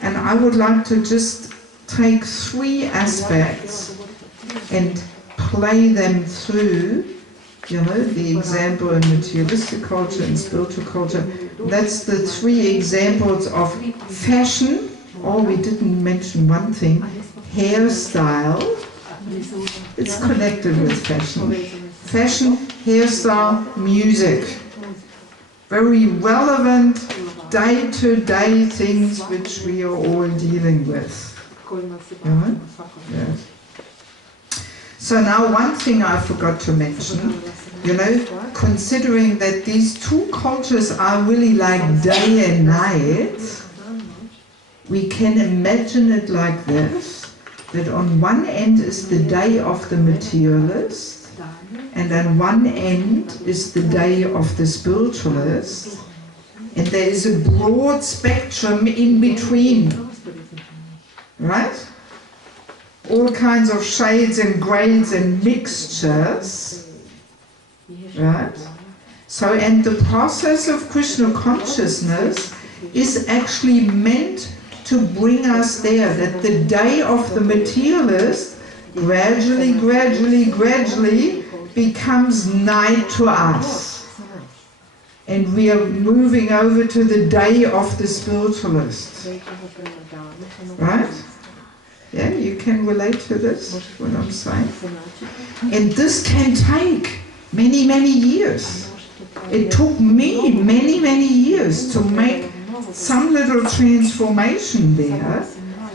And I would like to just take 3 aspects and play them through, you know, the example in materialistic culture and spiritual culture. That's the 3 examples of fashion. Oh, we didn't mention one thing. Hairstyle. It's connected with fashion. Fashion, hairstyle, music. Very relevant day-to-day things which we are all dealing with. Yes. So now one thing I forgot to mention, you know, considering that these 2 cultures are really like day and night, we can imagine it like this, that on one end is the day of the materialist, and on one end is the day of the spiritualist, and there is a broad spectrum in between, right? All kinds of shades and grades and mixtures, right? So, and the process of Krishna consciousness is actually meant to bring us there, that the day of the materialist gradually becomes night to us. And we are moving over to the day of the spiritualist. Right? Yeah, you can relate to this, what I'm saying. And this can take many, many years. It took me many, many years to make some little transformation there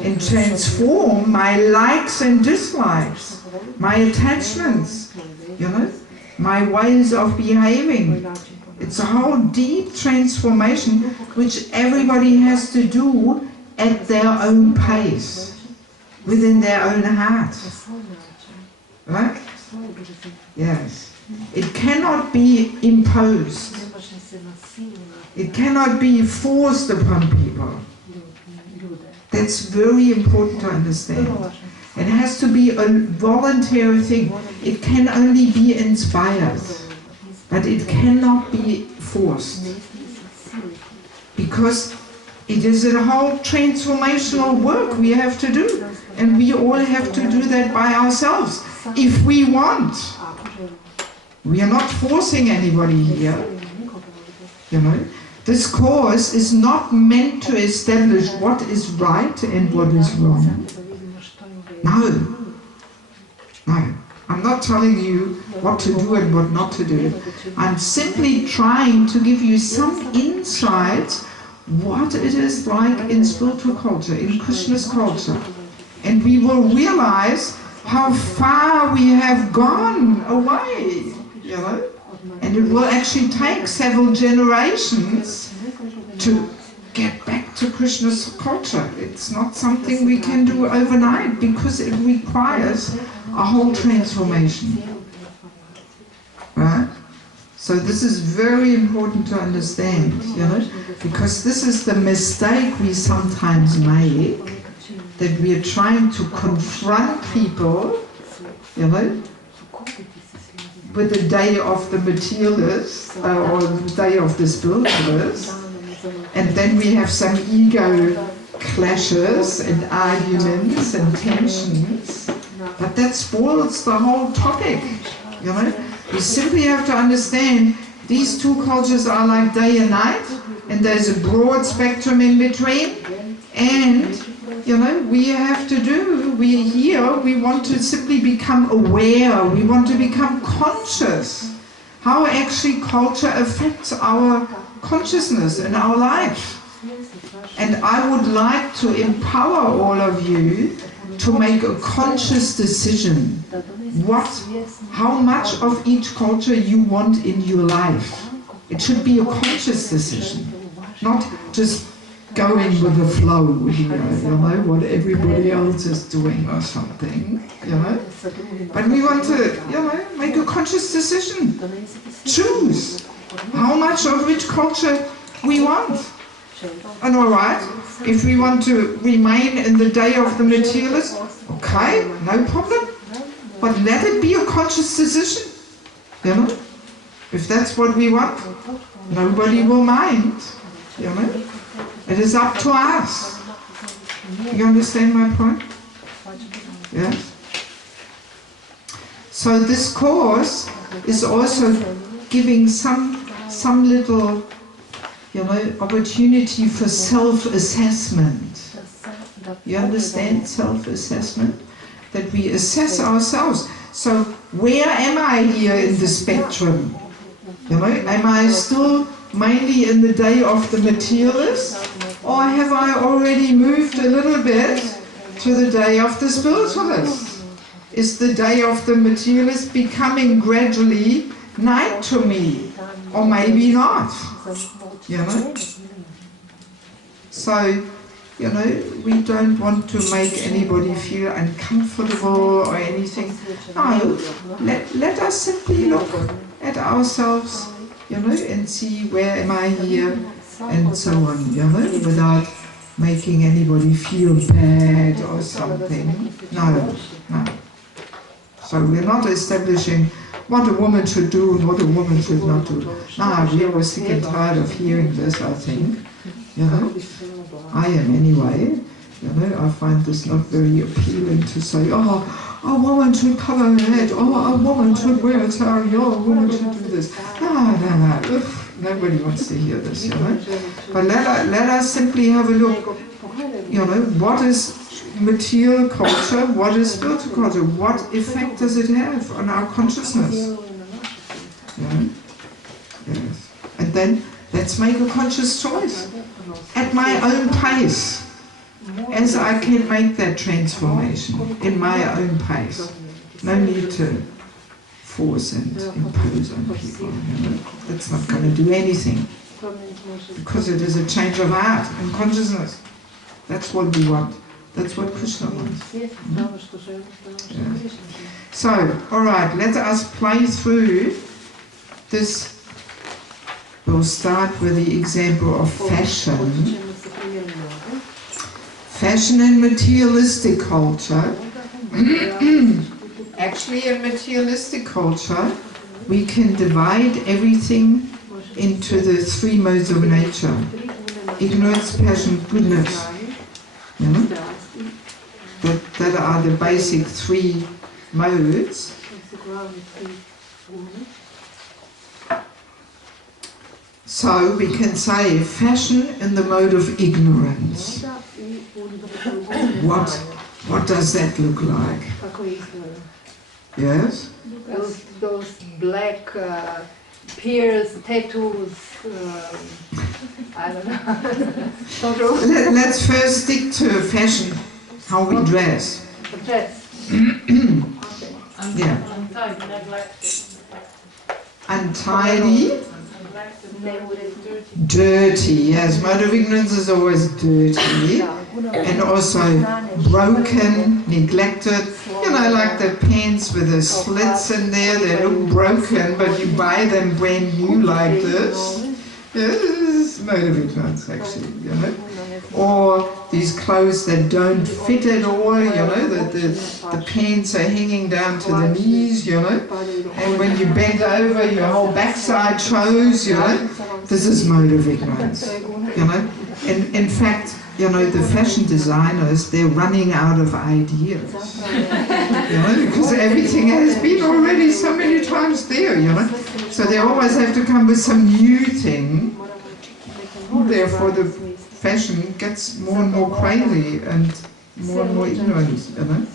and transform my likes and dislikes, my attachments, you know, my ways of behaving. It's a whole deep transformation which everybody has to do at their own pace, within their own heart. Right? Yes. It cannot be imposed. It cannot be forced upon people. That's very important to understand. It has to be a voluntary thing. It can only be inspired, but it cannot be forced. Because it is a whole transformational work we have to do. And we all have to do that by ourselves, if we want. We are not forcing anybody here. You know, This course is not meant to establish what is right and what is wrong. No. No. I'm not telling you what to do and what not to do. I'm simply trying to give you some insights what it is like in spiritual culture, in Krishna's culture. And we will realize how far we have gone away, you know. And it will actually take several generations to get back to Krishna's culture. It's not something we can do overnight because it requires a whole transformation. Right? So this is very important to understand, you know, because this is the mistake we sometimes make, that we are trying to confront people, you know, with the day of the materialist or the day of the spiritualist, and then we have some ego clashes and arguments and tensions, but that spoils the whole topic, you know. We simply have to understand these two cultures are like day and night, and there's a broad spectrum in between, and you know, we have to do, we want to simply become aware, we want to become conscious how actually culture affects our consciousness and our life. And I would like to empower all of you to make a conscious decision how much of each culture you want in your life. It should be a conscious decision, not just going with the flow here, you know, what everybody else is doing or something, you know. But we want to, you know, make a conscious decision. Choose how much of which culture we want. And all right, if we want to remain in the day of the materialist, okay, no problem. But let it be a conscious decision, you know. If that's what we want, nobody will mind, you know. It is up to us. You understand my point? Yes? So this course is also giving some little, you know, opportunity for self-assessment. You understand self-assessment? That we assess ourselves. So where am I here in the spectrum? You know, am I still mainly in the day of the materialist, or have I already moved a little bit to the day of the spiritualist? Is the day of the materialist becoming gradually night to me, or maybe not? You know? So, you know, we don't want to make anybody feel uncomfortable or anything. No, let us simply look at ourselves, you know, and see where am I here, and so on, you know, without making anybody feel bad or something. No, no. So we're not establishing what a woman should do and what a woman should not do. No, we were sick and tired of hearing this, I think, you know. I am anyway, you know. I find this not very appealing to say, oh, a woman should cover her head, oh, a woman should wear a saree, oh, a woman should do this. No. Oof, nobody wants to hear this, you know. But let us simply have a look, you know, what is material culture, what is spiritual culture, what effect does it have on our consciousness? You know? Yes. And then let's make a conscious choice at my own pace, as I can make that transformation in my own pace. No need to force and impose on people, you know. That's not going to do anything, because it is a change of heart and consciousness. That's what we want. That's what Krishna wants. Yeah. So, alright, let us play through this. We'll start with the example of fashion. Fashion in materialistic culture. Actually, in materialistic culture, we can divide everything into the three modes of nature. Ignorance, passion, goodness. You know? That are the basic three modes. So we can say fashion in the mode of ignorance. What does that look like? Yes? Those black pierced tattoos, I don't know. Let's first stick to fashion, how we dress. Dress. Yeah. Untidy, dirty, yes, mode of ignorance is always dirty, and also broken, neglected, you know, like the pants with the slits in there, they look broken, but you buy them brand new like this. Yes, mode of ignorance actually, you know. Or these clothes that don't fit at all, you know, the pants are hanging down to the knees, you know, and when you bend over your whole backside shows, you know. This is mode of ignorance, you know. In fact, you know, the fashion designers, they're running out of ideas, you know, because everything has been already so many times there, you know. So they always have to come with some new thing. Therefore, the fashion gets more and more crazy and more ignorant, you know.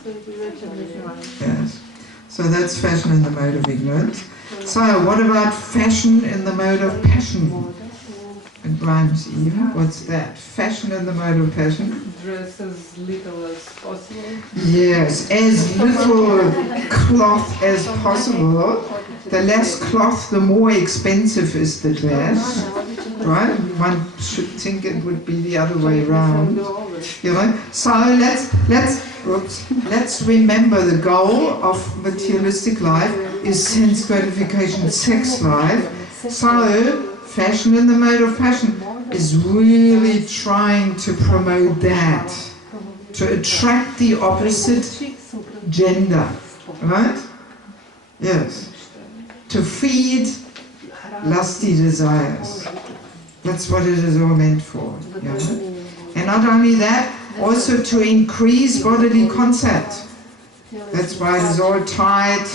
Yes. So that's fashion in the mode of ignorance. So what about fashion in the mode of passion? It rhymes even. What's that? Fashion in the mode of passion? Dress as little as possible. Yes, as little cloth as possible. The less cloth, the more expensive is the dress. Right? One should think it would be the other way around. You know? So let's remember the goal of materialistic life is sense gratification, sex life. So fashion in the mode of passion is really trying to promote that, to attract the opposite gender, right? Yes. To feed lusty desires. That's what it is all meant for, you know? And not only that, also to increase bodily contact. That's why it is all tight,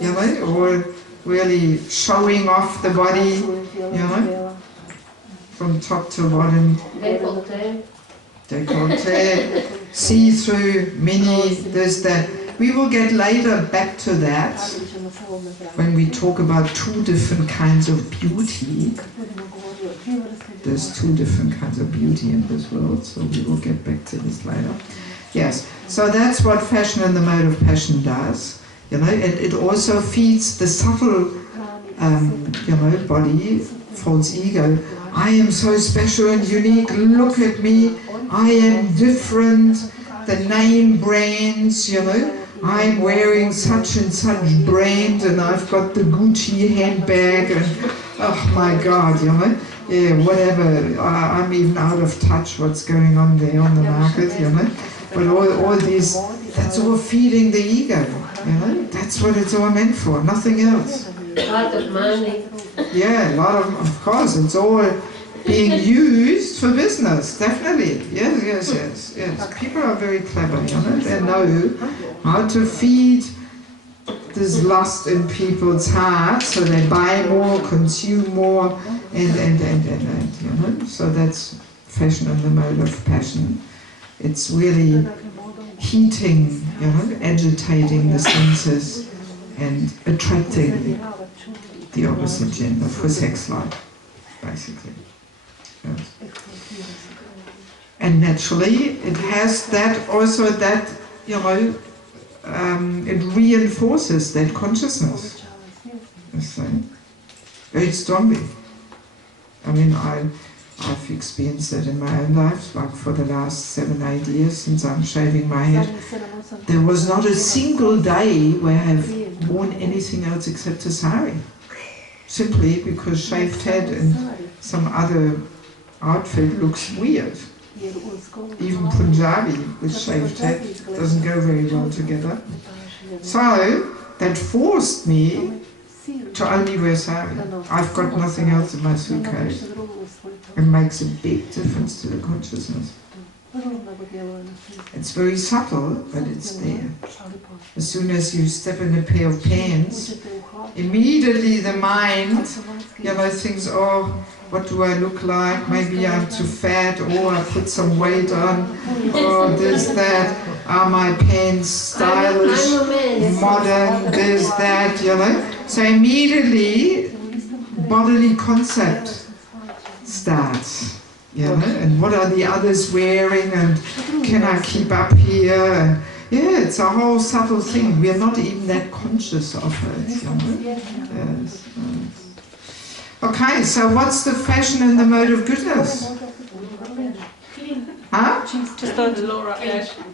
you know, or really showing off the body, you know, from top to bottom. Décolleté, see-through, mini, this, that. We will get later back to that when we talk about two different kinds of beauty. There's two different kinds of beauty in this world, so we will get back to this later. Yes, so that's what fashion in the mode of passion does. You know, it also feeds the subtle, you know, body, false ego. I am so special and unique, look at me, I am different, the name brands, you know, I'm wearing such and such brand and I've got the Gucci handbag and, oh my God, you know, yeah, whatever, I'm even out of touch what's going on there on the market, you know, but all these, that's all feeding the ego, you know, that's what it's all meant for, nothing else. A lot of money. Yeah, a lot of course, it's all being used for business, definitely. Yes. People are very clever, you know, they know how to feed this lust in people's hearts, so they buy more, consume more, and you know, so that's fashion in the mode of passion. It's really heating, you know, agitating the senses and attracting the opposite gender for sex life, basically. Yes. And naturally, it has that also that, you know, it reinforces that consciousness. You see? Very strongly. I mean, I've experienced that in my own life, like for the last 7-8 years since I'm shaving my head. There was not a single day where I have worn anything else except a sari. Simply because shaved head and some other outfit looks weird. Even Punjabi with shaved head doesn't go very well together. So that forced me to only wear sari. I've got nothing else in my suitcase. It makes a big difference to the consciousness. It's very subtle, but it's there. As soon as you step in a pair of pants, immediately the mind, you know, thinks, oh, what do I look like? Maybe I'm too fat, or I put some weight on, or this, that. Are my pants stylish, modern, this, that, you know? So immediately, bodily concept starts, you know? And what are the others wearing, and can I keep up here? And yeah, it's a whole subtle thing. We are not even that conscious of it, you know? Yes. Okay, so what's the fashion in the mode of goodness? Huh? Just on Laura Ashley.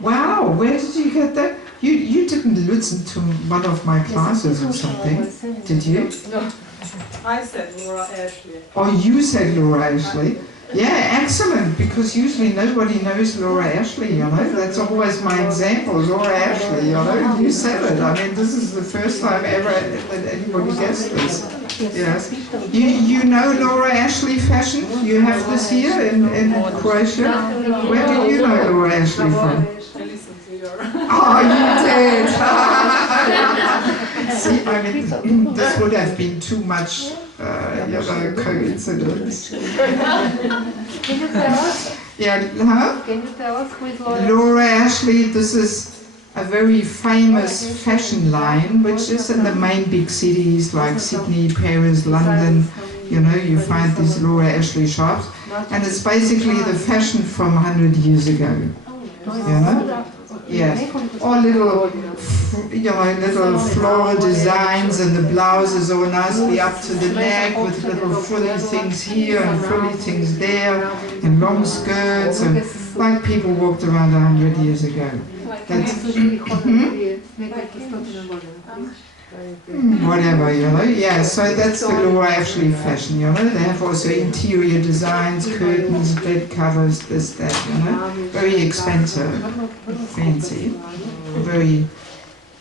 Wow, where did you get that? You didn't listen to one of my classes or something, did you? No, I said Laura Ashley. Oh, you said Laura Ashley. Yeah, excellent, because usually nobody knows Laura Ashley, you know. That's always my example, Laura Ashley, you know. You said it. I mean, this is the first time ever that anybody guessed this. Yes. You know Laura Ashley fashion? You have this here in Croatia? Where do you know Laura Ashley from? Oh, you did! See, I mean, this would have been too much, you know, coincidence. Can you tell us? Yeah, huh? Can you tell us who is Laura? Laura Ashley, this is a very famous fashion line, which is in the main big cities like Sydney, Paris, London. You know, you find these Laura Ashley shops, and it's basically the fashion from 100 years ago. You know? Yes, all little, you know, little floral designs, and the blouses all nicely up to the neck with little frilly things here and frilly things there, and long skirts, and like people walked around 100 years ago. That's, whatever, you know, yeah, so that's the Laura Ashley fashion, you know. They have also interior designs, curtains, bed covers, this, that, you know. Very expensive, fancy, very,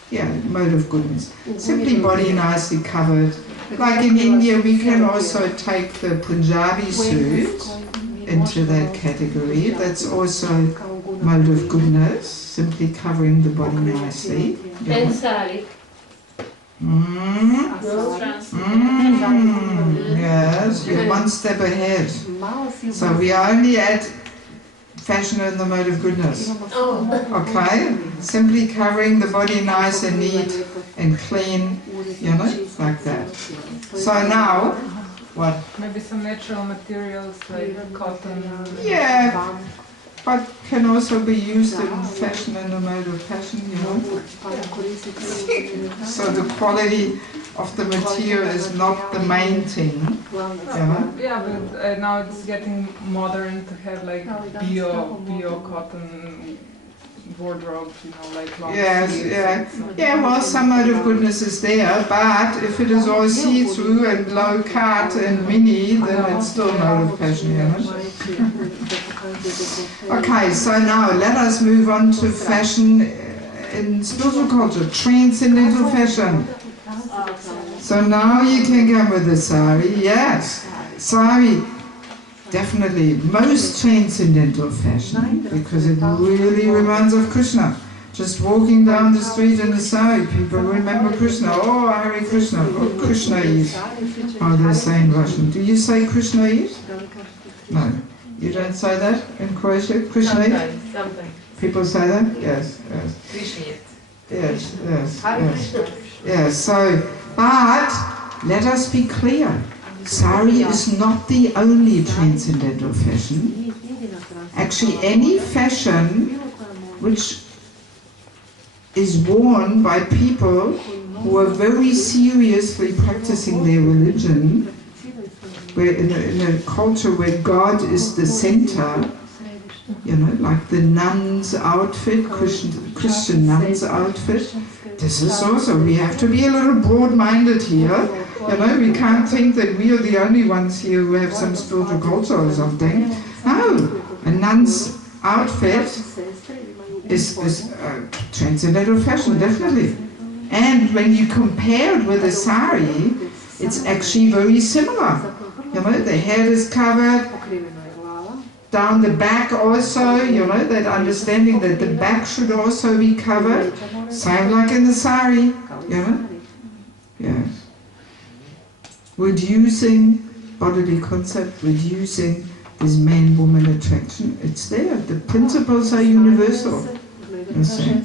yeah, mode of goodness. Simply body nicely covered. Like in India, we can also take the Punjabi suit into that category. That's also mode of goodness, simply covering the body nicely. And sari. Yes, you're one step ahead. So we are only at fashion in the mode of goodness. Okay? Simply covering the body nice and neat and clean, you know, like that. So now, what? Maybe some natural materials like cotton. Yeah, but can also be used in fashion in the mode of fashion, you know. So the quality of the material is not the main thing, you know. Yeah, but now it's getting modern to have like bio cotton wardrobe, you know, like long sleeves. Yeah, well, some mode of goodness is there, but if it is all see-through and low cut and mini, then it's still mode of fashion, you know. Okay, so now let us move on to fashion in spiritual culture, transcendental fashion. So now you can come with the sari, yes. Sari, definitely most transcendental fashion, because it really reminds of Krishna. Just walking down the street in the sari, people remember Krishna. Oh, Hare Krishna, oh, Krishna is. Oh, they say in Russian. Do you say Krishna is? No. You don't say that in Croatia? Krishna is? Sometimes. People say that? Yes, yes. Krishna. Yes, yes, yes. Yes, so, but let us be clear. Sari is not the only transcendental fashion. Actually, any fashion which is worn by people who are very seriously practicing their religion, where in a culture where God is the center, you know, like the nun's outfit, Christian nun's outfit, this is also, we have to be a little broad-minded here. You know, we can't think that we are the only ones here who have some spiritual culture or something. No, a nun's outfit is transcendental fashion, definitely. And when you compare it with a sari, it's actually very similar. You know, the head is covered, down the back also, you know, that understanding that the back should also be covered. Same like in the sari, you know. Yes. Reducing bodily concept reducing this man-woman attraction. It's there. The principles are universal. You see?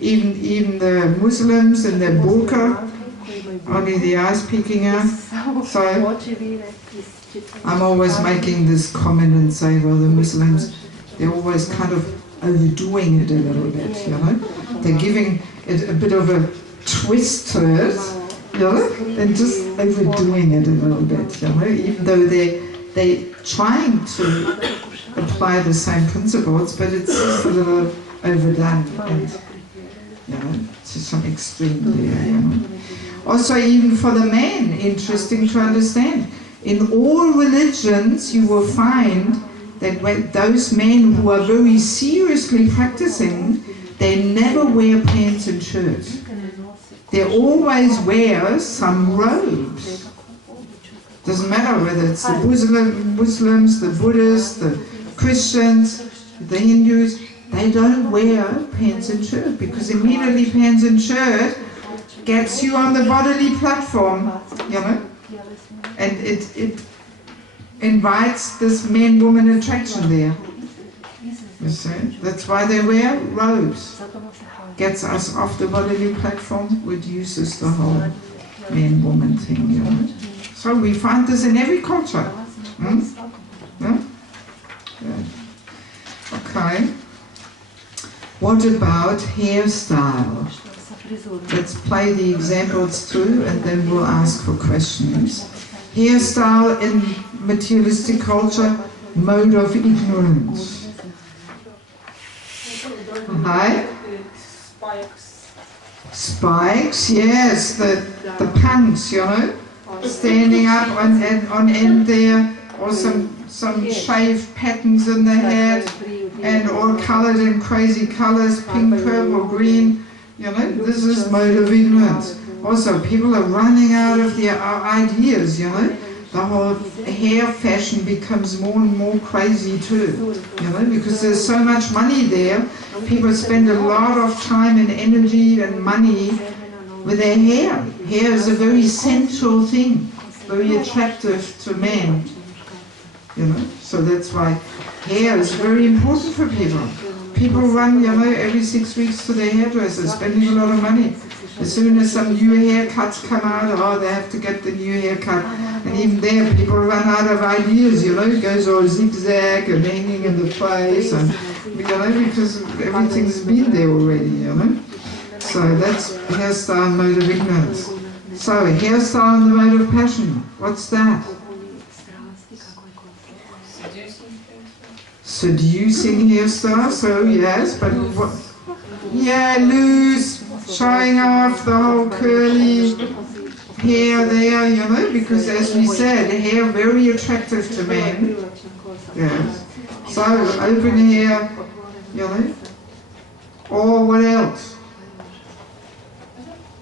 Even the Muslims in their burqa, only the eyes peeking out. So I'm always making this comment and say, well, the Muslims, they're always kind of overdoing it a little bit, you know. They're giving it a bit of a twist to it, you know, and just overdoing it a little bit, you know, even though they're trying to apply the same principles, but it's just a little overdone, and, you know, to some extreme there, you know. Also, even for the men, interesting to understand. In all religions, you will find that when those men who are very seriously practicing, they never wear pants and shirts. They always wear some robes. Doesn't matter whether it's the Muslims, the Buddhists, the Christians, the Hindus, they don't wear pants and shirt, because immediately pants and shirt gets you on the bodily platform, you know, and it invites this man-woman attraction there. You see, that's why they wear robes. Gets us off the bodily platform, reduces the whole man-woman thing, you know. So we find this in every culture. Hmm? Yeah? Good. Okay. What about hairstyle? Let's play the examples through and then we'll ask for questions. Hairstyle in materialistic culture, mode of ignorance. Hi? Spikes, yes, the punks, you know, standing up on end there, or some shaved patterns in the head, and all coloured in crazy colours, pink, purple, green, you know, this is mode of ignorance. Also, people are running out of their ideas, you know. The whole hair fashion becomes more and more crazy too, you know, because there's so much money there. People spend a lot of time and energy and money with their hair. Hair is a very sensual thing, very attractive to men, you know. So that's why hair is very important for people. People run, you know, every 6 weeks to their hairdresser, spending a lot of money. As soon as some new haircuts come out, oh, they have to get the new haircut. And even there, people run out of ideas, you know, it goes all zigzag and hanging in the face, and, you know, because everything's been there already, you know. So that's hairstyle and mode of ignorance. So, hairstyle and the mode of passion, what's that? Seducing hairstyle, so yes, but what? Yeah, loose, showing off the whole curly hair there, you know, because as we said, hair very attractive to men. Yes. So, open hair, you know, or what else?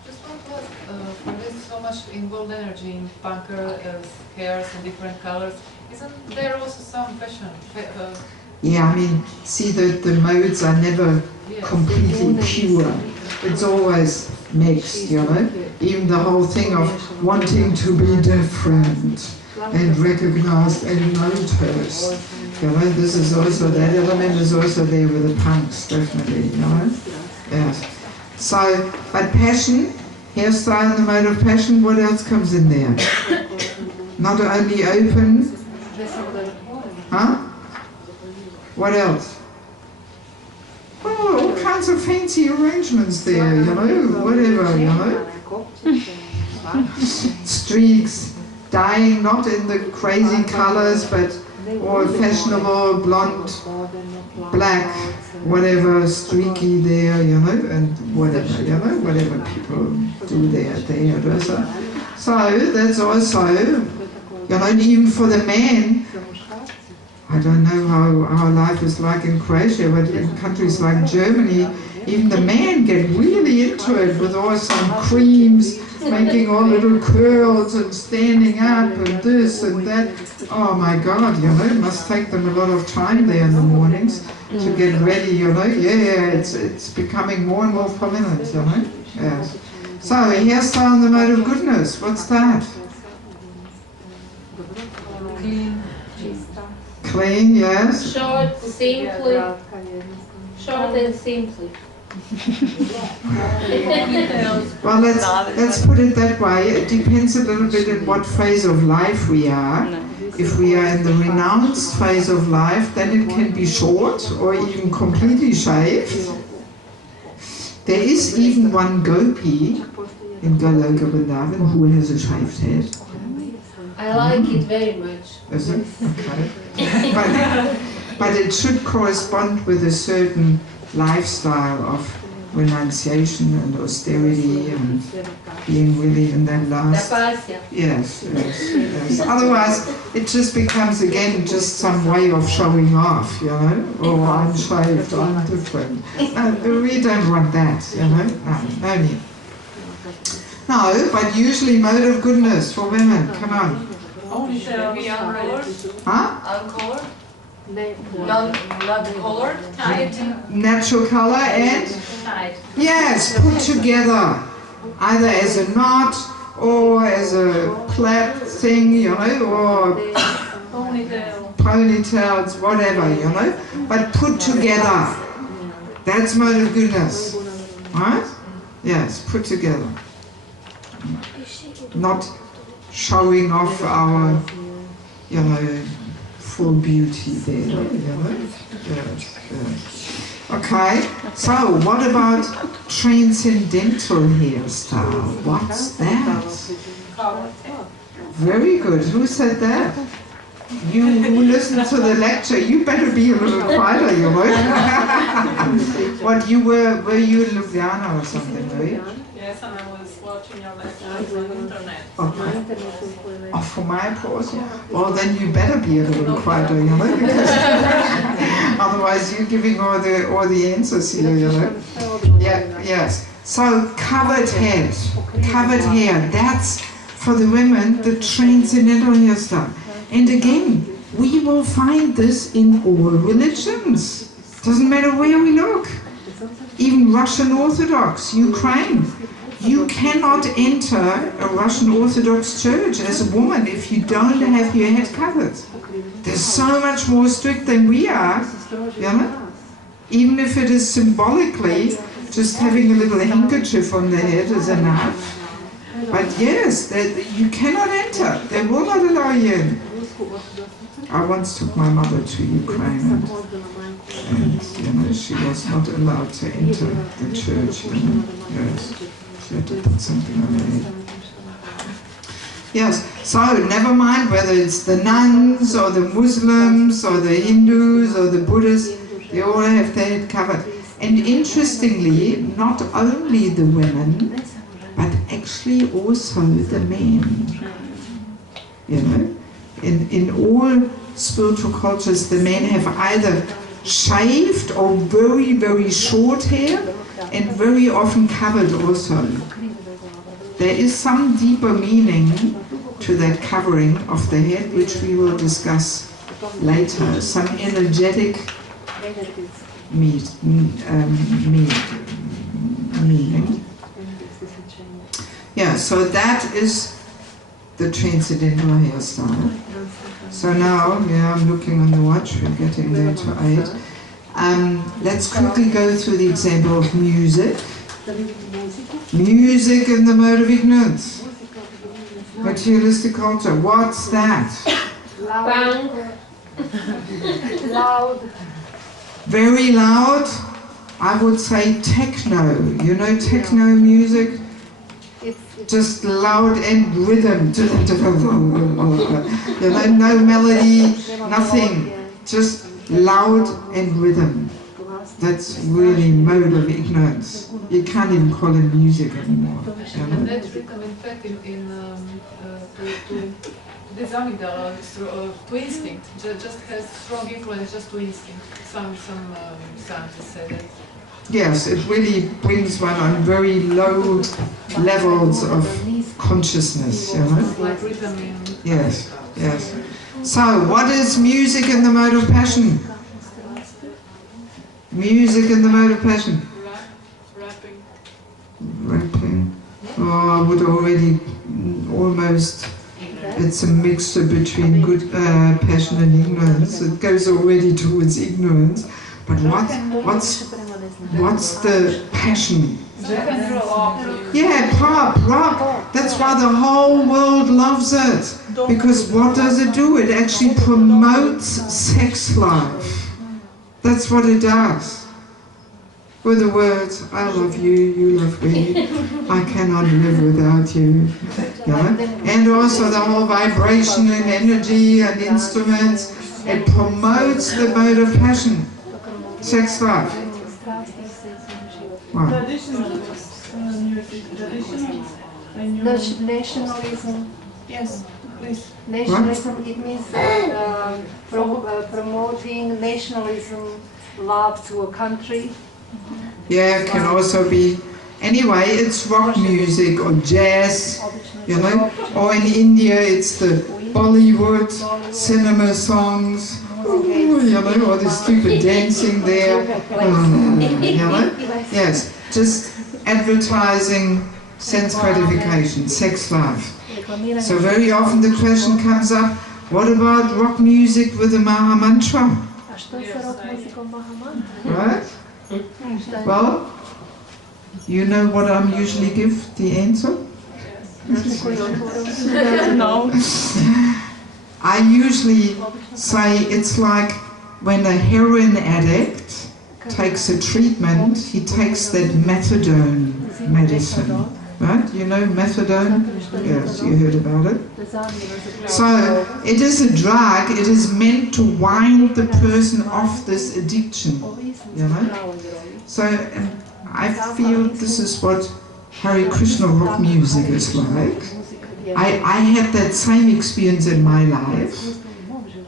Just want to ask, there's so much involved energy in punker hairs and different colors. Isn't there also some fashion? Yeah, I mean, see, the modes are never completely pure. It's always mixed, you know. Even the whole thing of wanting to be different and recognized and noticed. You know, this is also, that element is also there with the punks, definitely, you know. Yes. So, but passion, hairstyle and the mode of passion, what else comes in there? Not only open, huh? What else? Oh, all kinds of fancy arrangements there, you know, whatever, you know. Streaks, dyeing not in the crazy colors, but all fashionable, blonde, black, whatever, streaky there, you know, and whatever, you know, whatever people do there at the hairdresser. So that's also, you know, even for the man, I don't know how life is like in Croatia, but in countries like Germany, even the men get really into it with all some creams, making all little curls and standing up and this and that. Oh my God, you know, it must take them a lot of time there in the mornings to get ready, you know. Yeah, it's becoming more and more prominent, you know. Yes. So, hairstyle and the mode of goodness, what's that? Clean, yes. Short, simply. Short and simply. Well, let's put it that way. It depends a little bit in what phase of life we are. If we are in the renounced phase of life, then it can be short or even completely shaved. There is even one gopi in Goloka Vrindavan who has a shaved head. I like it very much. Is it? Okay. But it should correspond with a certain lifestyle of renunciation and austerity and being really in that last... Yes, yes, yes. Otherwise, it just becomes again just some way of showing off, you know? Oh, I'm shaved, I'm different. No, we don't want that, you know? No, no need. No, but usually mode of goodness for women, come on. Only the colors? Huh? Uncolored? Not colored? Natural color and? Yes, put together. Either as a knot or as a plait thing, you know, or ponytails, whatever, you know. But put together. That's mode of goodness. Right? Yes, put together. Not showing off our, you know, full beauty there, you know? Yes, yes. Okay, so what about transcendental hairstyle? What's that? Very good. Who said that? You who listened to the lecture, you better be a little quieter, you know? What, you were you in Ljubljana or something, were you? Yes, and I was watching your lectures on the internet. Okay. Oh, for my applause? Well, then you better be a little quieter, you know, because otherwise you're giving all the answers here, you know. Yeah, yes. So covered head, that's for the women the transcendental hairstyle. And again, we will find this in all religions. Doesn't matter where we look. Even Russian Orthodox, Ukraine. You cannot enter a Russian Orthodox church as a woman if you don't have your head covered. They're so much more strict than we are, you know? Even if it is symbolically, just having a little handkerchief on the head is enough. But yes, you cannot enter. They will not allow you in. I once took my mother to Ukraine and you know, she was not allowed to enter the church, you know? Yes. She had to put something on her head. Yes, so never mind whether it's the nuns or the Muslims or the Hindus or the Buddhists, they all have their head covered. And interestingly, not only the women, but actually also the men. You know, in all spiritual cultures, the men have either shaved or very, very short hair, and very often covered also. There is some deeper meaning to that covering of the head, which we will discuss later. Some energetic meaning. Yeah, so that is the transcendental hairstyle. So now, yeah, I'm looking on the watch, we're getting there to 8. Let's quickly go through the example of music. Music in the mode of ignorance. Materialistic culture. What's that? Loud. Very loud. I would say techno. You know techno music? Just loud and rhythm. You know, no melody, nothing. Just loud and rhythm. That's really mode of ignorance. You can't even call it music anymore. You know? And that rhythm, in fact, to design to instinct, just has strong influence just to instinct. Some scientists say that. Yes, it really brings one on very low levels of consciousness, you know? Like rhythm in... Yes, yes. So, what is music in the mode of passion? Music in the mode of passion? Rapping. Rapping. Oh, I would already almost it's a mixture between good passion and ignorance. It goes already towards ignorance. But what's the passion? Yeah, pop, rock. That's why the whole world loves it. Because what does it do? It actually promotes sex life. That's what it does. With the words, I love you, you love me, I cannot live without you. Yeah? And also the whole vibration and energy and instruments, it promotes the mode of passion, sex life. Wow. Nationalism. Yes, please. Nationalism, it means promoting nationalism, love to a country. Yeah, it can also be, anyway, it's rock music or jazz, you know, or in India it's the Bollywood cinema songs, ooh, you know, all the stupid dancing there, you know, yes, just advertising sense gratification, sex life. So very often the question comes up, what about rock music with the Maha Mantra? Right? Well, you know what I usually give the answer? No. I usually say it's like when a heroin addict takes a treatment, he takes that methadone medicine. Right? You know methadone? Yes, you heard about it. So, it is a drug, it is meant to wind the person off this addiction. You know? So, I feel this is what Hare Krishna rock music is like. I had that same experience in my life.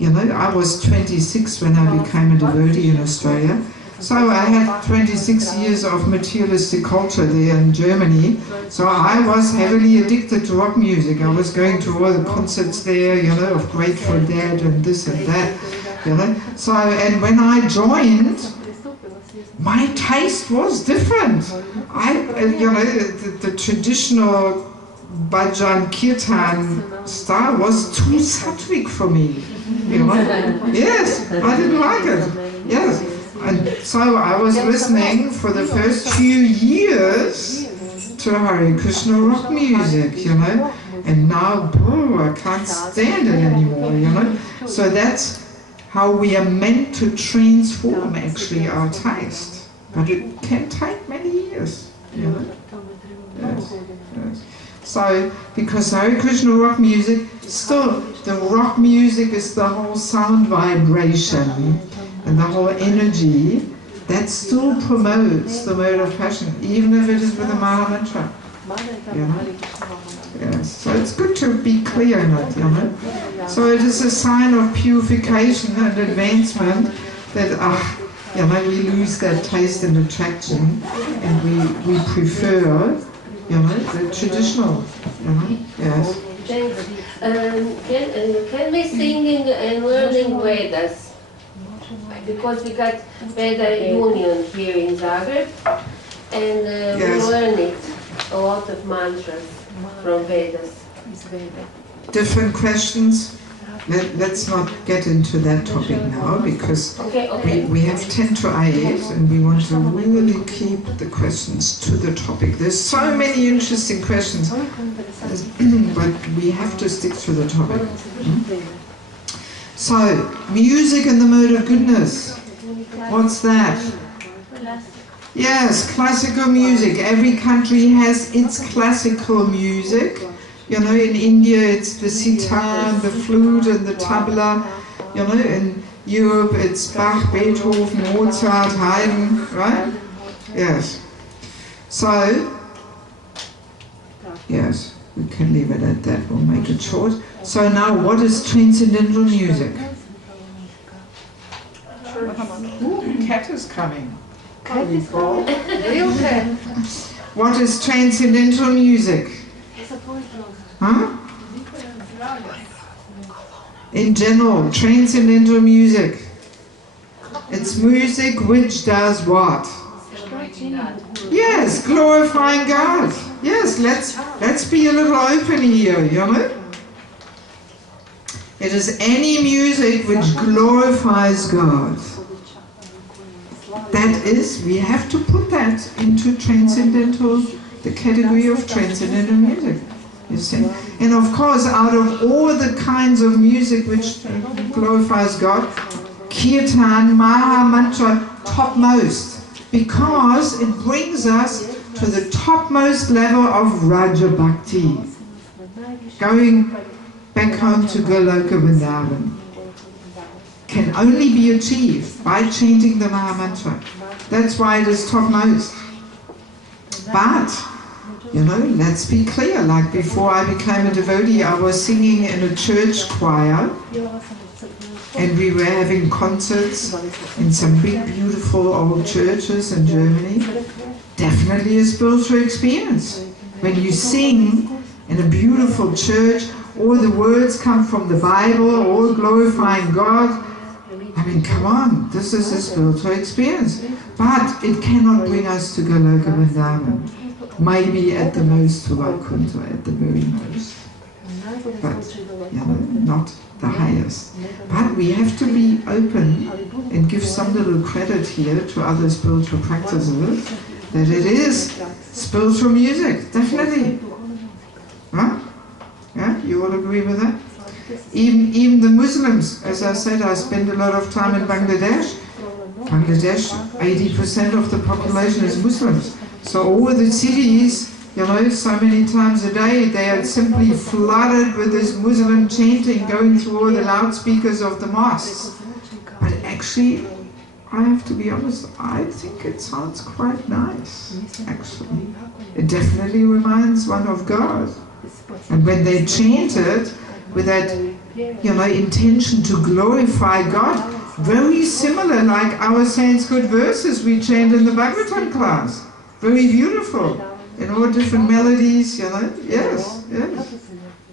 You know, I was 26 when I became a devotee in Australia. So I had 26 years of materialistic culture there in Germany. So I was heavily addicted to rock music. I was going to all the concerts there, you know, of Grateful Dead and this and that, you know. So, and when I joined, my taste was different. You know, the traditional bhajan kirtan style was too sattvic for me. You know? Yes, I didn't like it. Yes. And so I was listening for the first few years to Hare Krishna rock music, you know, and now, I can't stand it anymore, you know. So that's how we are meant to transform actually our taste. But it can take many years, you know. Yes, yes. So, because Hare Krishna rock music, still, the rock music is the whole sound vibration and the whole energy that still promotes the mode of passion, even if it is with a Maha Mantra. You know? Yes. So it's good to be clear in it, you know. So it is a sign of purification and advancement that, you know, we lose that taste and attraction, and we prefer, you know, the traditional, you know. Yes. Can we singing and learning Vedas? Because we got Veda Union here in Zagreb, and we learn it, a lot of mantras from Vedas. Different questions? Let's not get into that topic now, because we have 10 to 8 and we want to really keep the questions to the topic. There's so many interesting questions, but we have to stick to the topic. So, music and the mode of goodness. What's that? Yes, classical music. Every country has its classical music. You know, in India it's the sitar and the flute and the tabla. You know, in Europe it's Bach, Beethoven, Mozart, Haydn, right? Yes. So, yes, we can leave it at that. We'll make it short. So now, what is transcendental music? Ooh, cat is coming. Cat is coming. Real cat. What is transcendental music? Huh? In general, transcendental music. It's music which does what? Yes, glorifying God. Yes, let's be a little open here, you know? It is any music which glorifies God. That is, we have to put that into transcendental, the category of transcendental music. You see? And of course, out of all the kinds of music which glorifies God, Kirtan, Maha Mantra, topmost, because it brings us to the topmost level of Raja Bhakti, going back home to Goloka Vrindavan, can only be achieved by chanting the Maha Mantra. That's why it is topmost. But, you know, let's be clear, like before I became a devotee, I was singing in a church choir, and we were having concerts in some big, beautiful old churches in Germany. Definitely a spiritual experience. When you sing in a beautiful church, all the words come from the Bible, all glorifying God. I mean, come on, this is a spiritual experience. But it cannot bring us to Goloka Vrindavan. Maybe at the most to Vaikuntha, at the very most. But, you know, not the highest. But we have to be open and give some little credit here to other spiritual practices, that it is spiritual music, definitely. Huh? Yeah, you all agree with that? Even the Muslims, as I said, I spend a lot of time in Bangladesh. Bangladesh, 80% of the population is Muslims. So all the cities, you know, so many times a day, they are simply flooded with this Muslim chanting going through all the loudspeakers of the mosques. But actually, I have to be honest, I think it sounds quite nice, actually. It definitely reminds one of God. And when they chant it with that, you know, intention to glorify God, very similar like our Sanskrit verses we chant in the Bhagavatam class. Very beautiful, in all different melodies, you know. Yes, yes.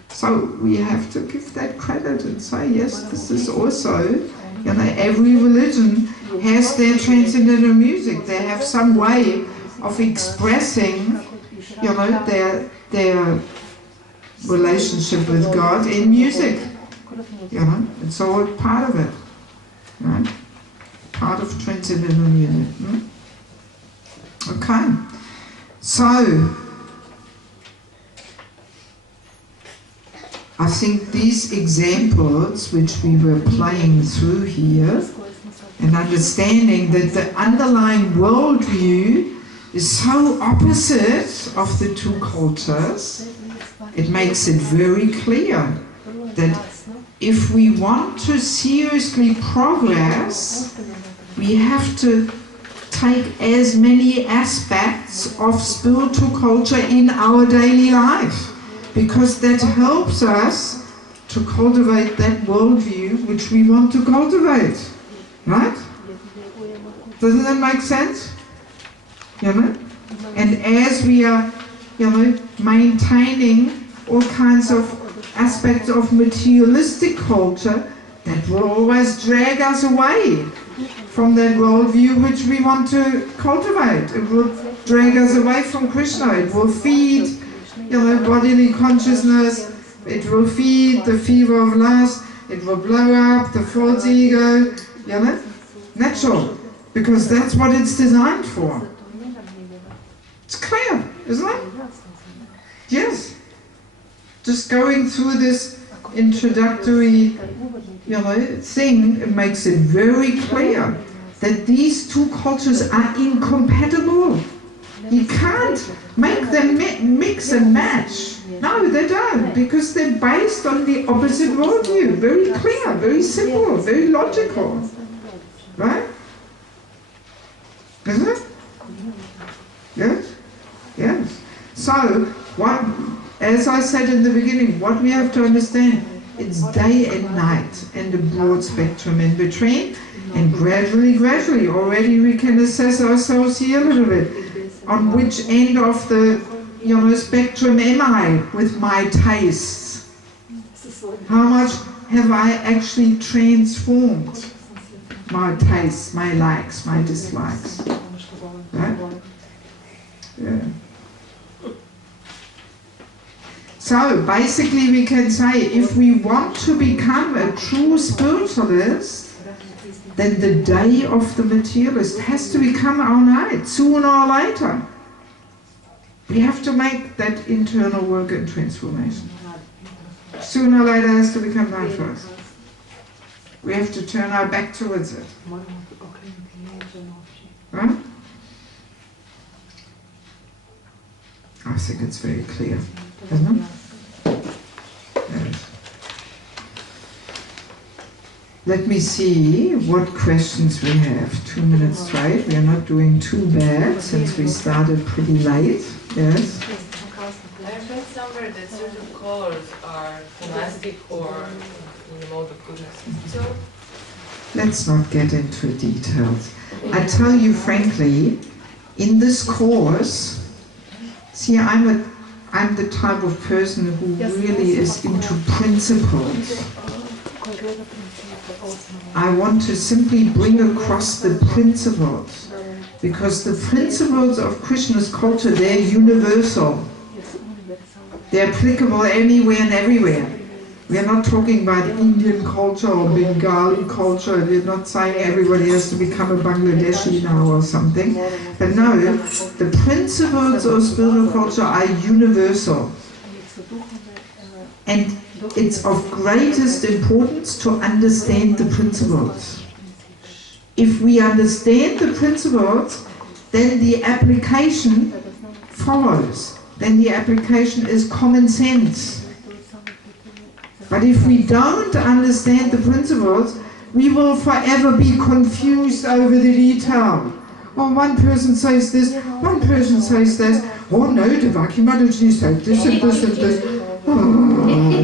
So we have to give that credit and say, yes, this is also, you know, every religion has their transcendental music. They have some way of expressing, you know, their relationship with God in music. You know, it's all part of it. Right? Part of transcendental music. Okay. So, I think these examples which we were playing through here, and understanding that the underlying worldview is so opposite of the two cultures, it makes it very clear that if we want to seriously progress, we have to take as many aspects of spiritual culture in our daily life, because that helps us to cultivate that worldview which we want to cultivate. Right? Doesn't that make sense? You know? And as we are, you know, maintaining all kinds of aspects of materialistic culture, that will always drag us away from that worldview which we want to cultivate. It will drag us away from Krishna. It will feed, you know, bodily consciousness. It will feed the fever of lust. It will blow up the false ego. You know, natural, because that's what it's designed for. It's clear, isn't it? Yes. Just going through this introductory, you know, thing, it makes it very clear that these two cultures are incompatible. You can't make them mix and match. No, they don't, because they're based on the opposite worldview. Very clear, very simple, very logical. Right? Isn't it? Yes? Yes. So, what, as I said in the beginning, what we have to understand, it's day and night and a broad spectrum in between, and gradually, already we can assess ourselves here a little bit. On which end of the, you know, spectrum am I with my tastes? How much have I actually transformed my tastes, my likes, my dislikes? Right? Yeah. So basically we can say, if we want to become a true spiritualist, then the day of the materialist has to become our night, sooner or later. We have to make that internal work and transformation. Sooner or later it has to become night for us. We have to turn our back towards it. Huh? I think it's very clear, isn't it? Yes. Let me see what questions we have. 2 minutes straight. We are not doing too bad since we started pretty late. Yes? I read somewhere that certain colors are monastic or in the mode of goodness. So Let's not get into details. I tell you frankly, in this course, see, I'm the type of person who really is into principles. I want to simply bring across the principles, because the principles of Krishna's culture, they're universal. They're applicable anywhere and everywhere. We are not talking about Indian culture or Bengali culture. We're not saying everybody has to become a Bangladeshi now or something. But no, the principles of spiritual culture are universal. And it's of greatest importance to understand the principles. If we understand the principles, then the application follows. Then the application is common sense. But if we don't understand the principles, we will forever be confused over the detail. Oh, one person says this, one person says this. Oh no, Devaki Mataji said this and this and this. Oh, no.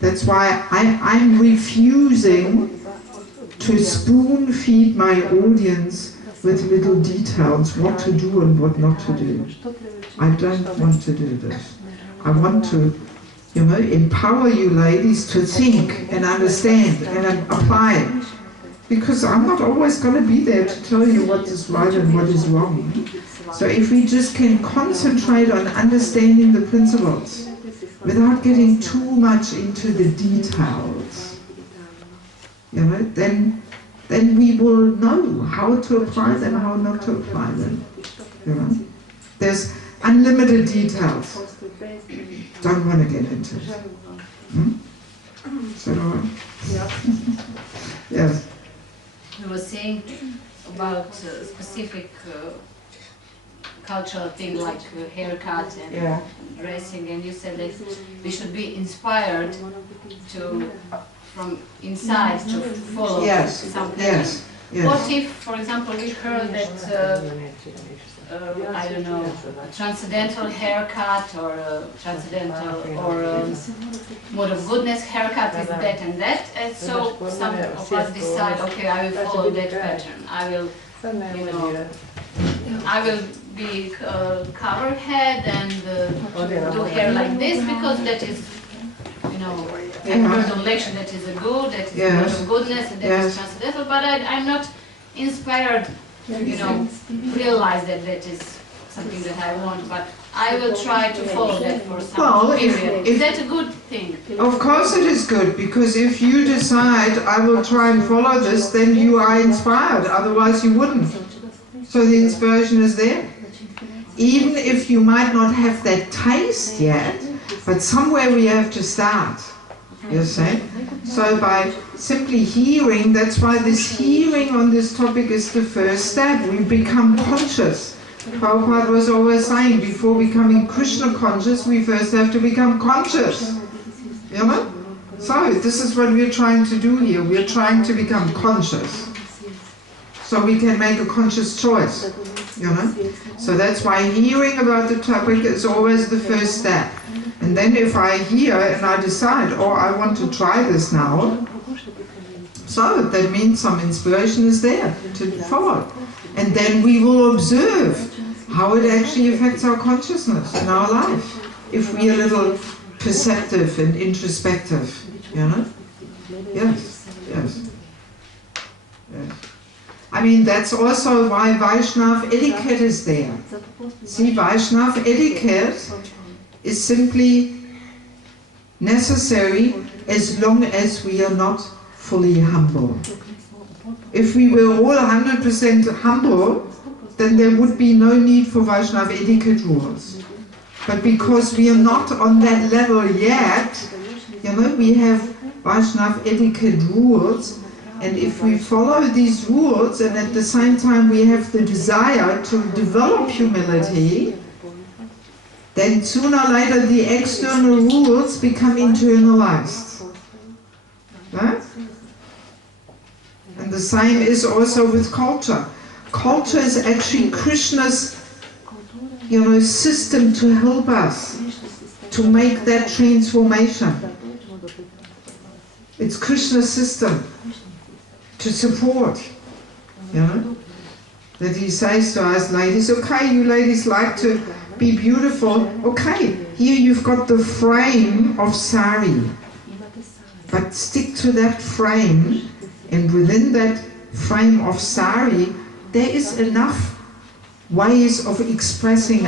That's why I'm refusing to spoon feed my audience with little details, what to do and what not to do. I don't want to do this. I want to, empower you ladies to think and understand and apply it. Because I'm not always going to be there to tell you what is right and what is wrong. So if we just can concentrate on understanding the principles without getting too much into the details, then we will know how to apply them, how not to apply them. There's unlimited details. Don't want to get into it. Is that all right? Yes. You were saying about specific cultural thing like haircut and dressing, and you said that we should be inspired from inside to follow something. Yes. What if, for example, we heard that I don't know, a transcendental haircut or a transcendental or mode of goodness haircut is that and that, and so some of us decide, okay, I will follow that pattern. I will, I will be covered head and do hair like this because that is, I've heard of lecture that is a good, that is a mode of goodness, and that is transcendental, but I'm not inspired, realize that that is something that I want, but I will try to follow that for some period. Is that a good thing? Of course it is good, because if you decide, I will try and follow this, then you are inspired, otherwise you wouldn't. So the inspiration is there. Even if you might not have that taste yet, but somewhere we have to start, you see? So by simply hearing, that's why this hearing on this topic is the first step. We become conscious. Prabhupada was always saying, before becoming Krishna conscious, we first have to become conscious. So this is what we're trying to do here. We're trying to become conscious, so we can make a conscious choice. So that's why hearing about the topic is always the first step. And then if I hear and I decide, oh, I want to try this now, so that means some inspiration is there to follow. And then we will observe how it actually affects our consciousness in our life, if we are a little perceptive and introspective, Yes. I mean, that's also why Vaishnav etiquette is there. See, Vaishnav etiquette is simply necessary as long as we are not fully humble. If we were all 100% humble, then there would be no need for Vaishnava etiquette rules. But because we are not on that level yet, you know, we have Vaishnava etiquette rules, and if we follow these rules and at the same time we have the desire to develop humility, then sooner or later the external rules become internalized. Right? And the same is also with culture. Culture is actually Krishna's, you know, system to help us to make that transformation. It's Krishna's system to support, you know, that he says to us ladies, okay, you ladies like to be beautiful, okay, here you've got the frame of sari, but stick to that frame, and within that frame of sari there is enough ways of expressing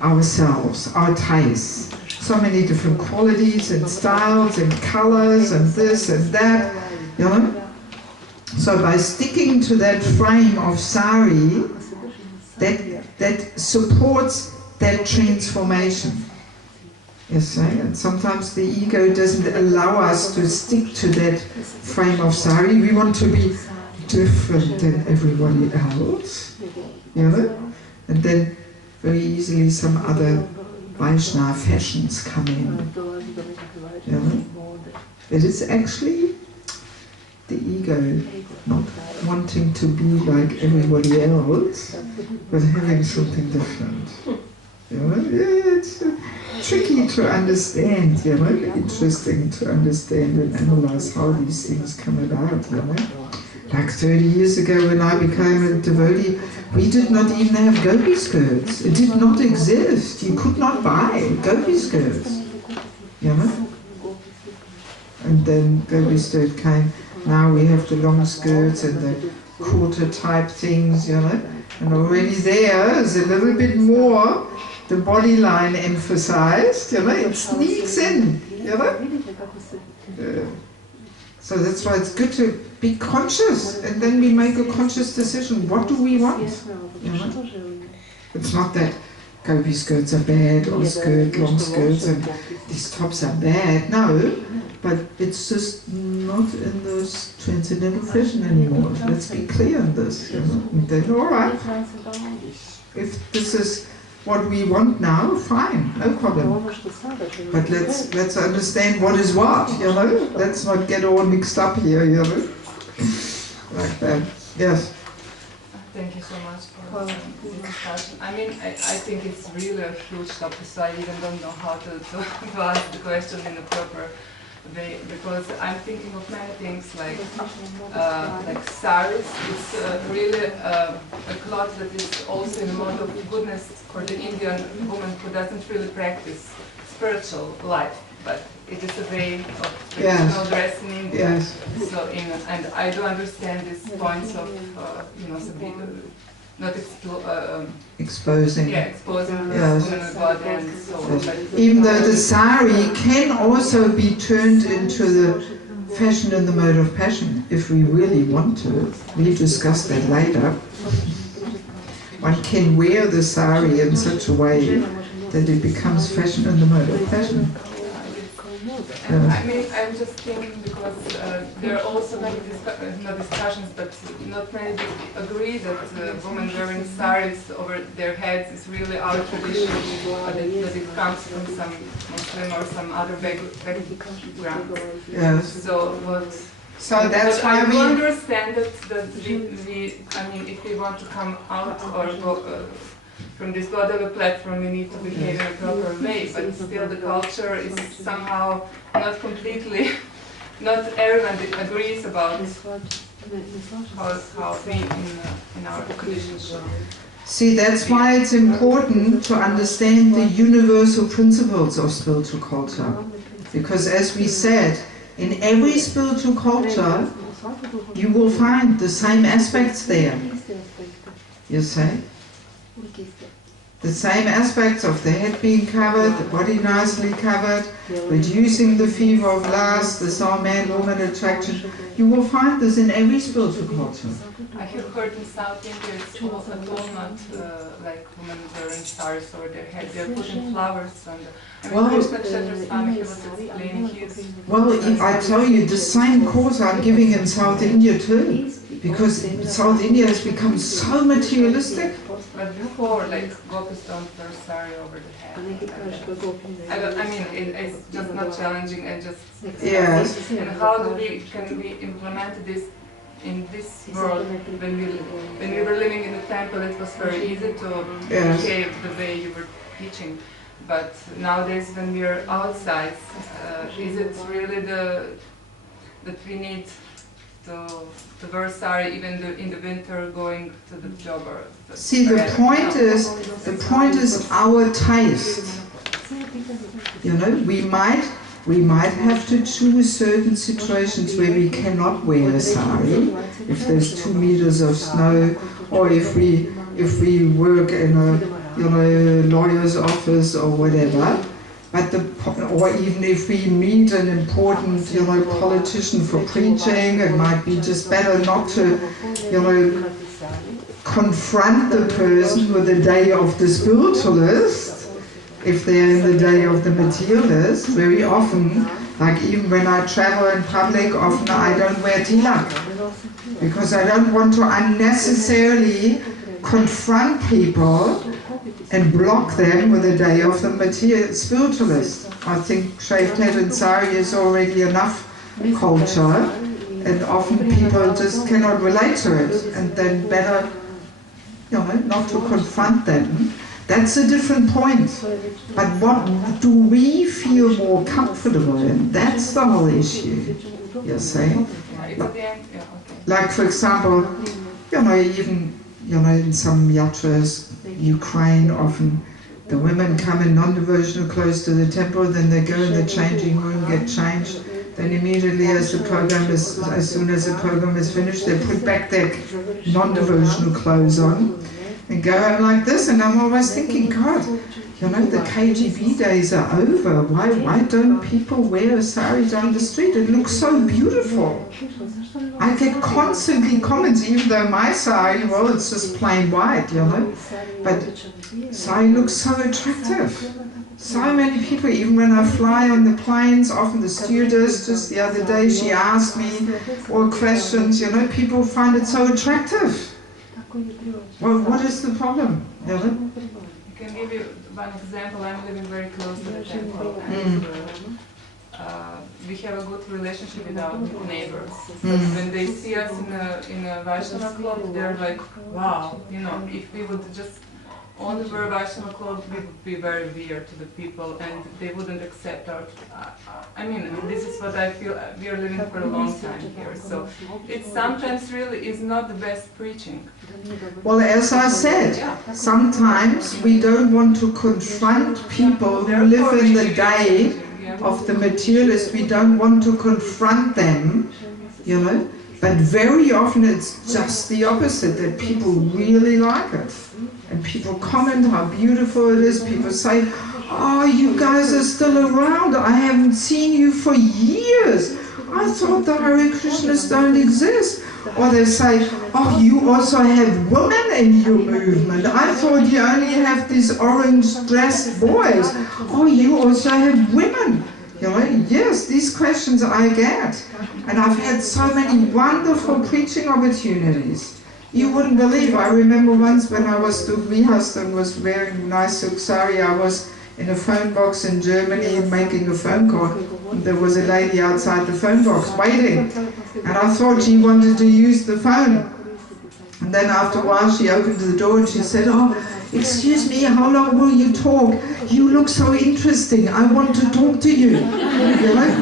ourselves, our tastes. So many different qualities and styles and colors and this and that, you know. So by sticking to that frame of sari, that supports that transformation. Yes, and sometimes the ego doesn't allow us to stick to that frame of sari. We want to be different than everybody else, you know, and then very easily some other Vaishnava fashions come in, you know. It is actually the ego not wanting to be like everybody else, but having something different. You know? Yeah, it's tricky to understand, you know, interesting to understand and analyze how these things come about, you know. Like 30 years ago when I became a devotee, we did not even have gopi skirts. It did not exist. You could not buy gopi skirts, you know. And then gopi skirt came. Now we have the long skirts and the quarter type things, you know. And already there is a little bit more the body line emphasized, you know. It sneaks in, you know. So that's why it's good to be conscious, and then we make a conscious decision. What do we want? You know? It's not that gopi skirts are bad, or long skirts, and these tops are bad. No, but it's just not in this transcendental fashion anymore. Let's be clear on this. You know? And then, all right, if this is what we want now, fine, no problem. But let's understand what is what, you know. Let's not get all mixed up here, you know. Like that. Yes. Thank you so much for this discussion. I mean, I think it's really a huge topic, so I even don't know how to ask the question in a proper way, because I'm thinking of many things like saris. It's really a cloth that is also in a mode of goodness for the Indian woman who doesn't really practice spiritual life, but it is a way of traditional dress in India. Yes. So, and I do understand these points of, you know, not exposing. Yeah, exposing the woman's body and so on. Yes. Even though the sari can also be turned into the fashion in the mode of passion, if we really want to. We discuss that later. One can wear the sari in such a way that it becomes fashion in the mode of passion. I mean, I'm just thinking because there are also many not discussions, but not many agree that women wearing saris over their heads is really our tradition, that it comes from some Muslim or some other background. Yes. So that's why we understand that we, I mean, if we want to come out or go from this bodily platform, we need to behave in a proper way, but still the culture is somehow not completely, not everyone agrees about how we in our conditions. See, that's why it's important to understand the universal principles of spiritual culture. Because as we said, in every spiritual culture, you will find the same aspects there. You see? The same aspects of the head being covered, the body nicely covered, reducing the fever of lust, the soul man-woman attraction. You will find this in every spiritual culture. I have heard in South India it's at all not like women wearing stars over their head. They're putting flowers on the... Krishna Kshetra's family was explaining his... Well, I tell you, the same course I'm giving in South India too. Because South India has become so materialistic. But before, like, gopis don't wear sari over the head. I mean, it's just not challenging and just... Yes. And how can we implement this in this world? When we were living in the temple, it was very easy to behave the way you were teaching. But nowadays, when we are outside, is it really that we need to wear sari even in the winter going to the job or... See, the point is our taste. You know, we might have to choose certain situations where we cannot wear a sari, if there's 2 meters of snow, or if we work in a lawyer's office or whatever. But or even if we meet an important, politician for preaching, it might be just better not to, confront the person with the day of the spiritualist, if they're in the day of the materialist. Very often, like even when I travel in public, often I don't wear tilak, because I don't want to unnecessarily confront people and block them with the day of the material spiritualist. I think shaved head and sari is already enough culture, and often people just cannot relate to it, and then better, not to confront them. That's a different point. But what do we feel more comfortable in? That's the whole issue. You see? Like, for example, even in some yatras, Ukraine, often the women come in non-devotional clothes to the temple, then they go in the changing room, get changed, then immediately as soon as the program is finished, they put back their non-devotional clothes on and go out like this. And I'm always thinking, God, the KGB days are over. Why don't people wear a sari down the street? It looks so beautiful. I get constantly comments, even though my sari, well, it's just plain white, but sari looks so attractive. So many people, even when I fly on the planes, often the stewardess, just the other day, she asked me all questions, people find it so attractive. Well, what is the problem? I can give you one example. I'm living very close to the temple, and we have a good relationship with our neighbors. But when they see us in a Vaishnava club, they're like, wow, if we would just only wear Vaishnava clothes, we would be very weird to the people, and they wouldn't accept our... I mean, this is what I feel. We are living for a long time here, so it sometimes really is not the best preaching. Well, as I said, sometimes we don't want to confront people who live in the day of the materialist. We don't want to confront them, but very often it's just the opposite, that people really like it. And people comment how beautiful it is. People say, oh, you guys are still around. I haven't seen you for years. I thought the Hare Krishnas don't exist. Or they say, oh, you also have women in your movement. I thought you only have these orange-dressed boys. Oh, you also have women. Yes, these questions I get. And I've had so many wonderful preaching opportunities. You wouldn't believe. I remember once when I was to Grihast and was wearing nice silk sari, I was in a phone box in Germany making a phone call. And there was a lady outside the phone box waiting. And I thought she wanted to use the phone. And then after a while she opened the door and she said, oh, excuse me, how long will you talk? You look so interesting. I want to talk to you.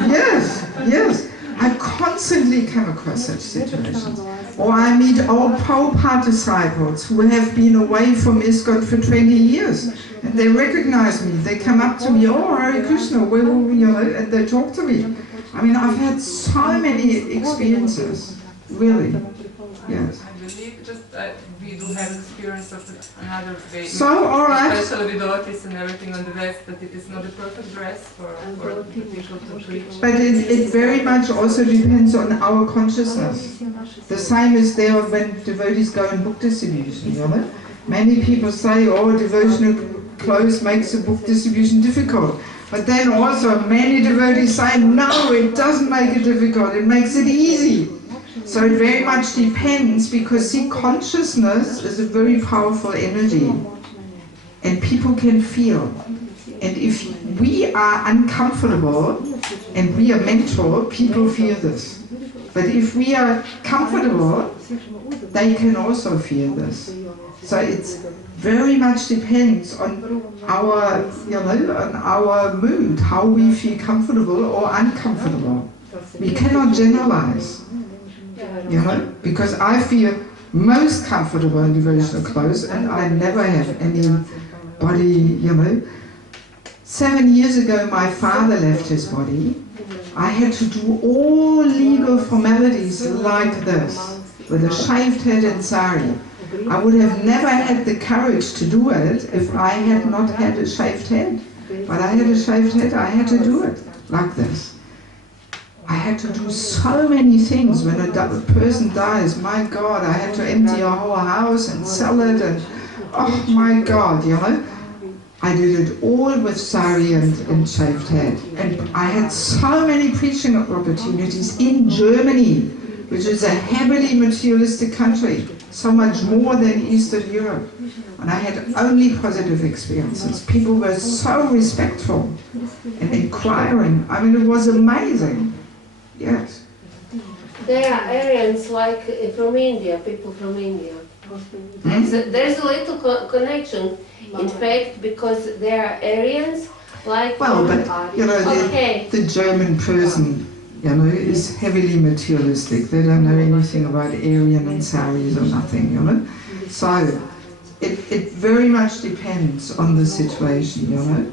Yes. I constantly come across such situations. Or I meet old Prabhupada disciples who have been away from ISKCON for 20 years. And they recognize me. They come up to me, oh, Hare Krishna, and they talk to me. I mean, I've had so many experiences. Really. Yes. I believe just we do have experience of another way, So, all right. especially with autism and everything on the West, that it is not a perfect dress for people to preach. But it very much also depends on our consciousness. The same is there when devotees go in book distribution, you know? Many people say, oh, devotional clothes makes the book distribution difficult. But then also many devotees say, no, it doesn't make it difficult, it makes it easy. So it very much depends, because see, consciousness is a very powerful energy. And people can feel. And if we are uncomfortable and we are mentor, people feel this. But if we are comfortable, they can also feel this. So it's very much depends on our, you know, on our mood, how we feel comfortable or uncomfortable. We cannot generalize, you know, because I feel most comfortable in devotional clothes, and I never have anybody, you know. 7 years ago, my father left his body. I had to do all legal formalities like this, with a shaved head and sari. I would have never had the courage to do it if I had not had a shaved head. But I had a shaved head, I had to do it like this. I had to do so many things. When a person dies, my God, I had to empty a whole house and sell it, and oh my God, you know. I did it all with sari and shaved head. And I had so many preaching opportunities in Germany, which is a heavily materialistic country, so much more than Eastern Europe. And I had only positive experiences. People were so respectful and inquiring. I mean, it was amazing. Yes. There are Aryans like from India, people from India. There's a little connection, in fact, because there are Aryans like... Well, but, you know, the German person, you know, is heavily materialistic. They don't know anything about Aryan and saris or nothing, you know. So, it very much depends on the situation, you know.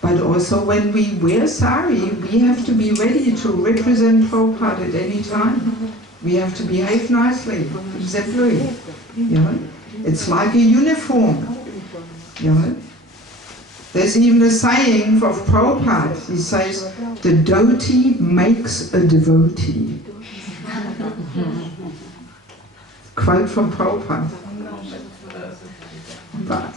But also when we wear sari, we have to be ready to represent Prabhupada at any time. We have to behave nicely, exemplary, you know. It's like a uniform, you know. There's even a saying of Prabhupada. He says, the dhoti makes a devotee. Quote from Prabhupada. But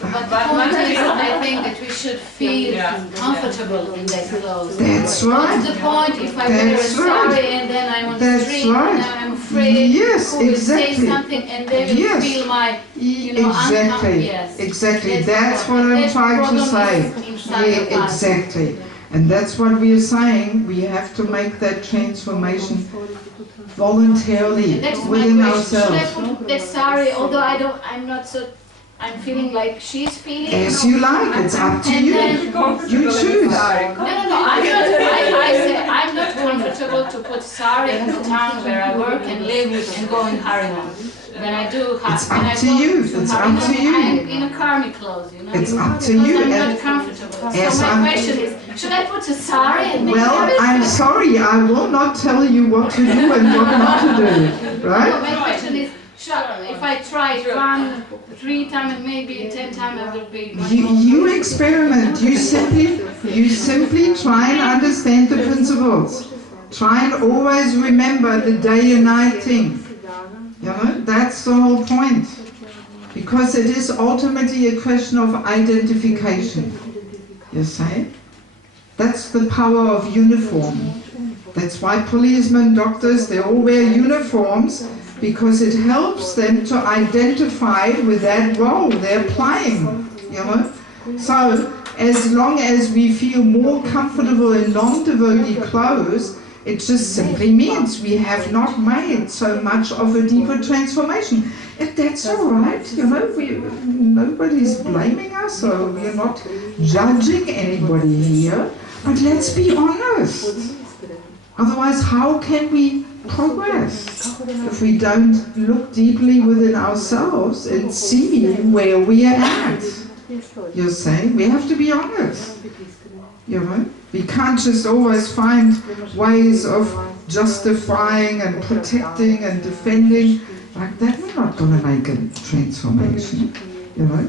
But one is, I think that we should feel comfortable in that clothes. That's right. Not the point if I wear a sari and then I'm on the street and I'm afraid who will say something and they will feel my, you know, Exactly. That's what I'm trying to say. Yeah, exactly. And that's what we are saying. We have to make that transformation voluntarily within ourselves. Should I put that sari, although I'm not so, I'm feeling like she's feeling. As you like, it's up to you. You choose. No, I'm not comfortable to put sari in the town where I work and live and go in Harinam. When I do, it's up to you. It's up to you. I'm in a karmic clothes, you know. It's up to you. I'm not comfortable. So my question is, should I put a sari and make Well, I'm sorry, I will not tell you what to do and what not to do. Right? No, my question is, if I try it 3 times and maybe 10 times, I will be. You experiment. You simply try and understand the principles. Try and always remember the day and night thing. You know, that's the whole point. Because it is ultimately a question of identification. You see? That's the power of uniform. That's why policemen, doctors, they all wear uniforms, because it helps them to identify with that role they're playing, you know. So, as long as we feel more comfortable in non-devotee clothes, it just simply means we have not made so much of a deeper transformation. And that's all right, you know, nobody's blaming us, or we're not judging anybody here, but let's be honest. Otherwise, how can we progress if we don't look deeply within ourselves and see where we are at? You're saying we have to be honest, you know. We can't just always find ways of justifying and protecting and defending. Like that, we're not going to make a transformation. You know,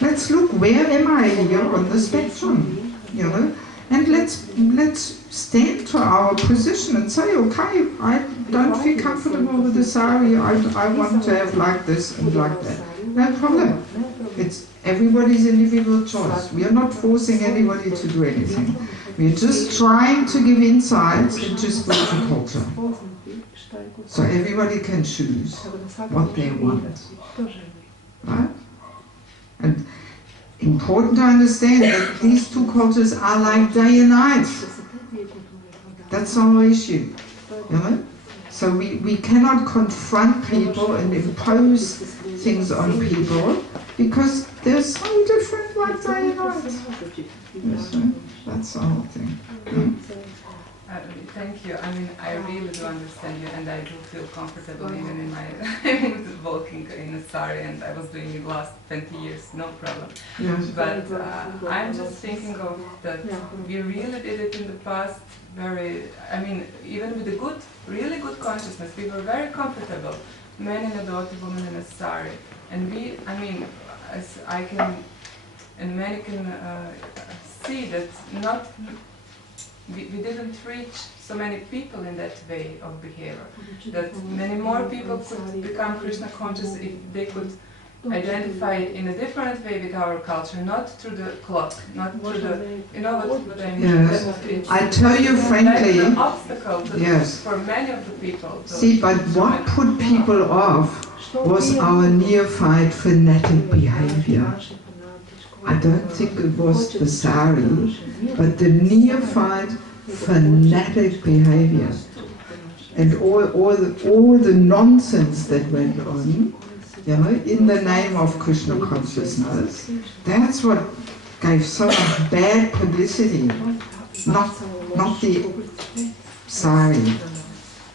let's look, where am I here on the spectrum? You know, and let's stand to our position and say, okay, I don't feel comfortable with the sari. I want to have like this and like that. No problem. It's everybody's individual choice. We are not forcing anybody to do anything. We're just trying to give insights into spiritual culture. So everybody can choose what they want. Right? And important to understand that these two cultures are like day and night. That's our issue. You know? So we cannot confront people and impose things on people because they're so different like day and night. Yes, right? That's the whole thing. Thank you. I mean, I really do understand you, and I do feel comfortable even in my walking in a sari, and I was doing it last 20 years, no problem. Yes. But I'm just thinking of that we really did it in the past very, I mean, even with the good, really good consciousness, we were very comfortable, men in a dhoti, women in a sari. And we, I mean, as I can, and many can see that not, we didn't reach so many people in that way of behavior. That many more people could become Krishna conscious if they could identify it in a different way with our culture, not through the clock, not through the, you know what I mean? Yes. I tell you frankly, that's an obstacle to, yes, for many of the people. See, but what put people off was our neophyte fanatic behavior. I don't think it was the sari, but the neophyte fanatic behavior and all the nonsense that went on, you know, in the name of Krishna consciousness. That's what gave so much bad publicity, not the sari.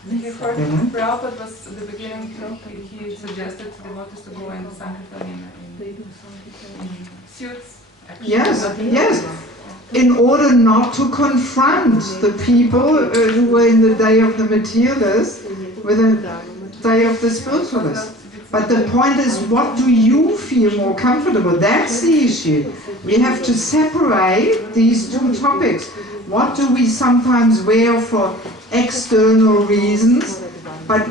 You heard Prabhupada was at the beginning, he suggested to devotees to go in Sankirtan in suits. Actually. Yes, yes. In order not to confront the people who were in the day of the materialists with the day of the spiritualists. But the point is, what do you feel more comfortable? That's the issue. We have to separate these two topics. What do we sometimes wear for external reasons, but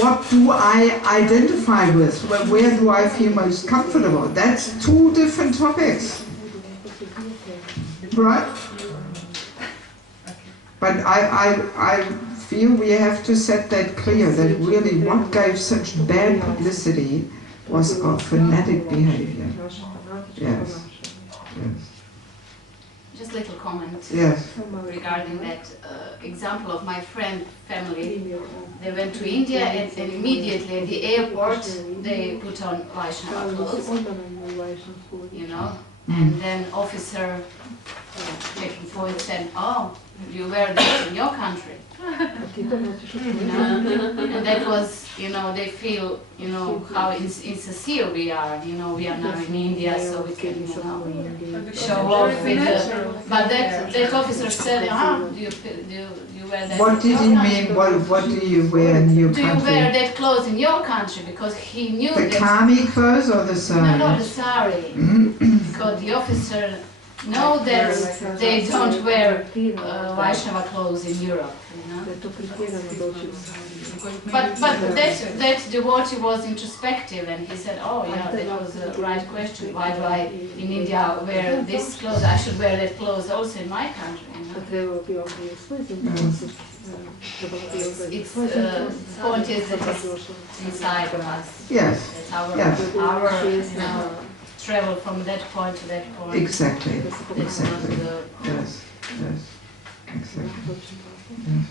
what do I identify with? Where do I feel most comfortable? That's two different topics. Right? But I feel we have to set that clear, that really what gave such bad publicity was our fanatic behavior. Yes. Yes. Just a little comment yes. regarding that example of my friend family. They went to India and immediately at the airport they put on Vaishnava clothes, you know, and then officer checking points said, oh, you wear that in your country. You know? And that was, you know, they feel, you know, how insincere we are. You know, we are now in India, so we can, you know, show off with the... But that officer said, do you wear that? What did he mean? What do you wear in your country? Do you wear that clothes in your country? Because he knew the that... The kami clothes or the sari? No, the sari. Because the officer know that they don't wear Vaishnava clothes in Europe, you know. But that devotee was introspective, and he said, oh yeah, that was the right question. Why do I in India wear this clothes? I should wear that clothes also in my country. You know? It's point is that it's inside of us. Yes. It's our you know, travel from that point to that point. Exactly. Exactly. Yes. Yes. Exactly. Yes.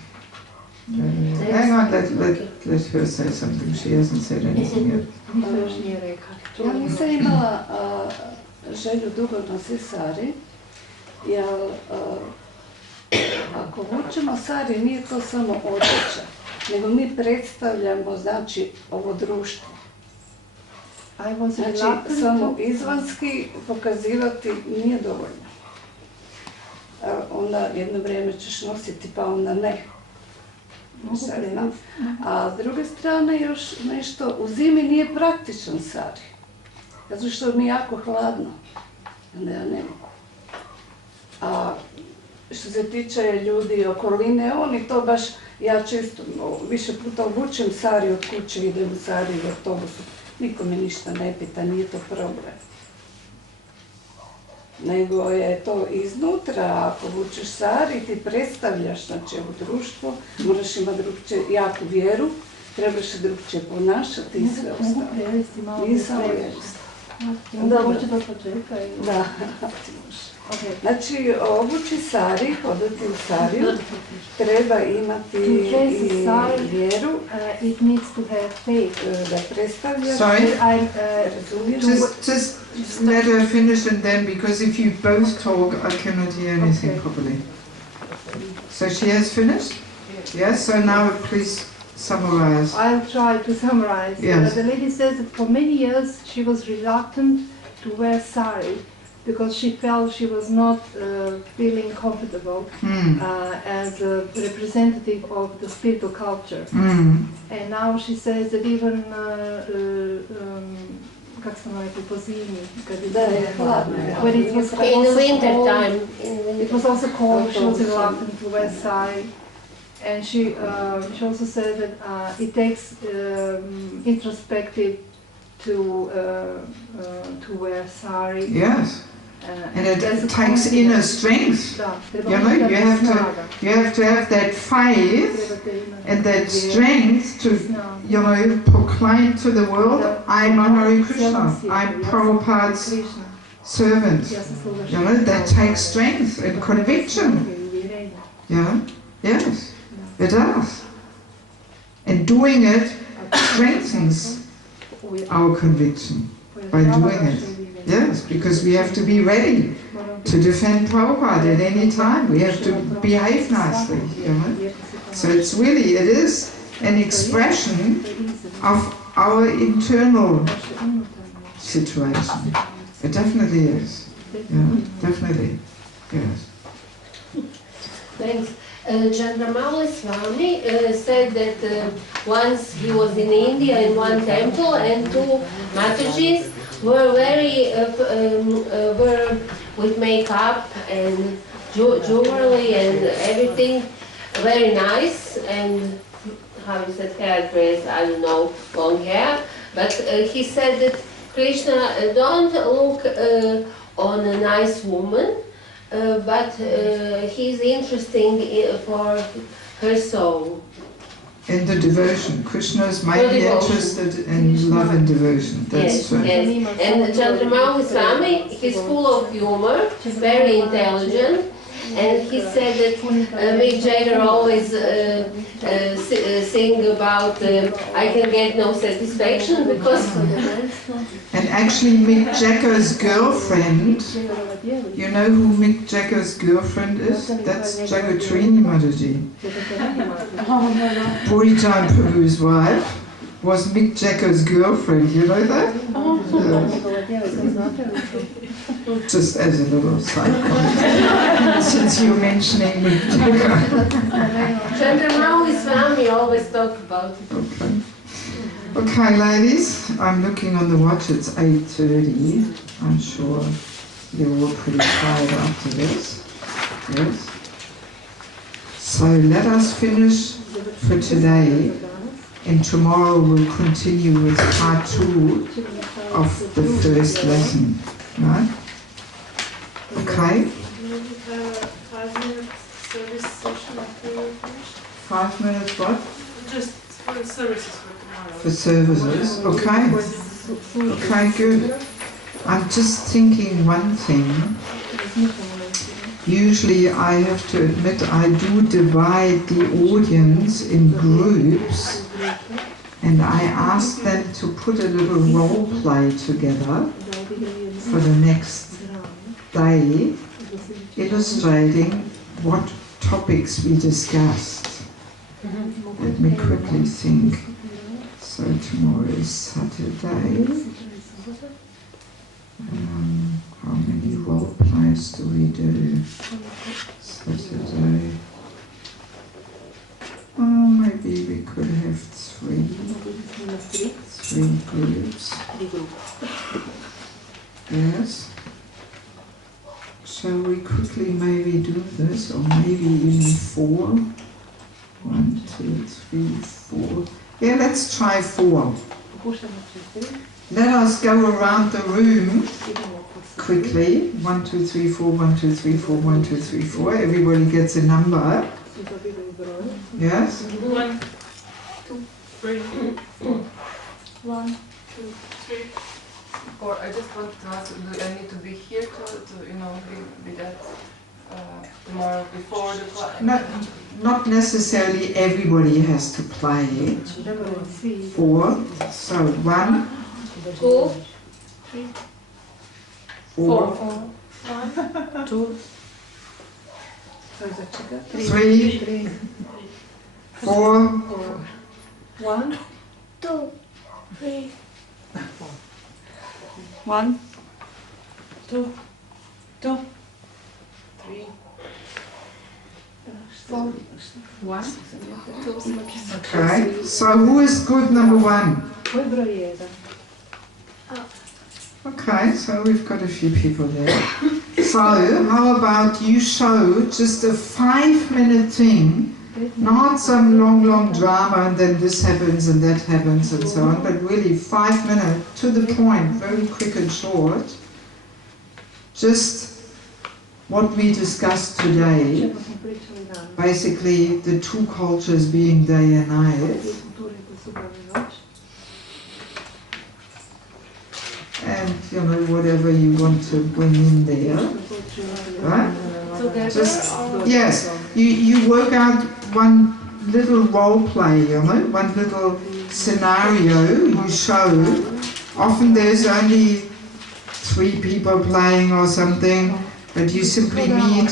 Hang on, let her say something. She hasn't said anything yet. Ja nisam imala želju dugo nositi sari, jer ako hoćemo sari, nije to samo odjeća, nego mi predstavljamo, znači, ovo društvo. Znači, samo izvanski pokazivati nije dovoljno. onda jedno vrijeme ćeš nositi pa onda ne. Sad znam. A s druge strane još nešto, u zimi nije praktičan sari. Zato što mi je jako hladno. Onda ja ne mogu. A što se tiče ljudi okoline, oni to baš, ja često više puta obučem sari od kuće, idem u sari u autobusu. Niko me ništa ne pita, nije to problem. Nego je to iznutra, ako obučeš sari, ti predstavljaš, znači u društvu, moraš imati drugčije, jaku vjeru, trebaš se drugčije ponašati i sve ostalo. Nisam vjerista. Dobro. Da, ti možeš. Znači, obući sari, hodati u sariju, treba imati i vjeru, da predstavljaš, razumiješ. Just let her finish and then, because if you both talk, I cannot hear anything properly. So she has finished? Yes, so now please summarize. I'll try to summarize. Yes. The lady says that for many years she was reluctant to wear sari because she felt she was not feeling comfortable as a representative of the spiritual culture. And now she says that even when it was in the winter time, it was also cold, she was reluctant to wear sari. And she also said that it takes introspective to wear sari. Yes. And it takes inner strength. You know, you have to have that faith and that strength to, you know, proclaim to the world, I'm a Hare Krishna, I'm Prabhupada's servant. You know, that takes strength and conviction. Yeah, yes, it does. And doing it strengthens our conviction by doing it. Yes, because we have to be ready to defend Prabhupada at any time. We have to behave nicely, you know. So it's really, it is an expression of our internal situation. It definitely is. Yeah, definitely. Yes. Thanks. Chandramauli Swami said that once he was in India in one temple and two Matajis were very, were with makeup and jewelry and everything very nice, and how you said hair dress, I don't know, long hair, but he said that Krishna don't look on a nice woman, but he's interesting for her soul. In the devotion. Krishna's might be interested in love and devotion. That's true. Yes. And Chandramauli Swami, he's full of humor, very intelligent, and he said that Mick Jagger always sing about I can get no satisfaction because... And actually Mick Jagger's girlfriend, you know who Mick Jagger's girlfriend is? That's Jagatrini Mataji. Puritan Prabhu's wife was Mick Jagger's girlfriend, you know that? Just as a little side comment, since you're mentioning Mick Jagger. Chandramauli Swami always talk about it. Okay. Okay, ladies, I'm looking on the watch, it's 8:30. I'm sure you're all pretty tired after this. Yes. So let us finish for today, and tomorrow we'll continue with part 2 of the first lesson. Right? Okay? Maybe have a 5-minute service session after you finish? 5 minutes what? Just for the services for tomorrow. For services? Okay. Okay, good. I'm just thinking one thing. Usually I have to admit I do divide the audience in groups, and I ask them to put a little role play together for the next day, illustrating what topics we discussed. Let me quickly think. So tomorrow is Saturday. How many role plays do we do? maybe we could have three groups. Yes. Shall we quickly maybe do this, or maybe even 4? 1, 2, 3, 4. Yeah, let's try 4. Let us go around the room quickly. 1, 2, 3, 4, 1, 2, 3, 4, 1, 2, 3, 4. Everybody gets a number. Yes? 1, 2, 3, 4. 1, 2, 3. Or I just want to ask, do I need to be here to you know, be that tomorrow before the class? Not necessarily everybody has to play. 4. So 1, 2, 3, 4, 1, 2, 3, 4, 1, 2, 3, 1, 2, 2, 3, 4, 1. Okay, so who is group number 1? Koji broj 1? Okay, so we've got a few people there. So, how about you show just a 5-minute thing, not some long drama and then this happens and that happens and so on, but really 5 minutes to the point, very quick and short. Just what we discussed today, basically the two cultures being day and night. And, you know, whatever you want to bring in there, right? Just, yes, you work out one little role play, you know, one little scenario you show. Often there's only 3 people playing or something, but you simply meet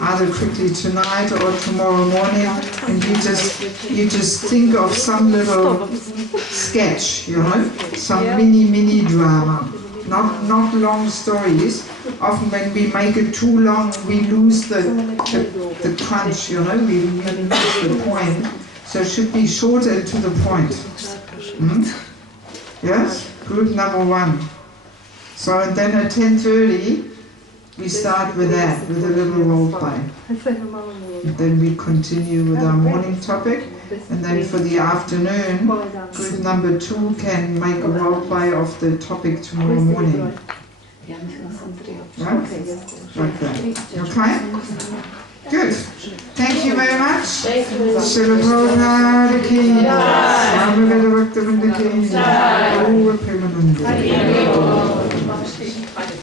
either quickly tonight or tomorrow morning, and you just think of some little sketch, you know, some mini drama, not long stories. Often when we make it too long, we lose the crunch, you know, we lose the point. So it should be short and to the point. Yes, group number 1. So and then at 10:30. We start with that, with a little role play. Then we continue with our morning topic, and then for the afternoon, group number 2 can make a role play of the topic tomorrow morning. Right? Like that. Okay? Good. Thank you very much. Thank you.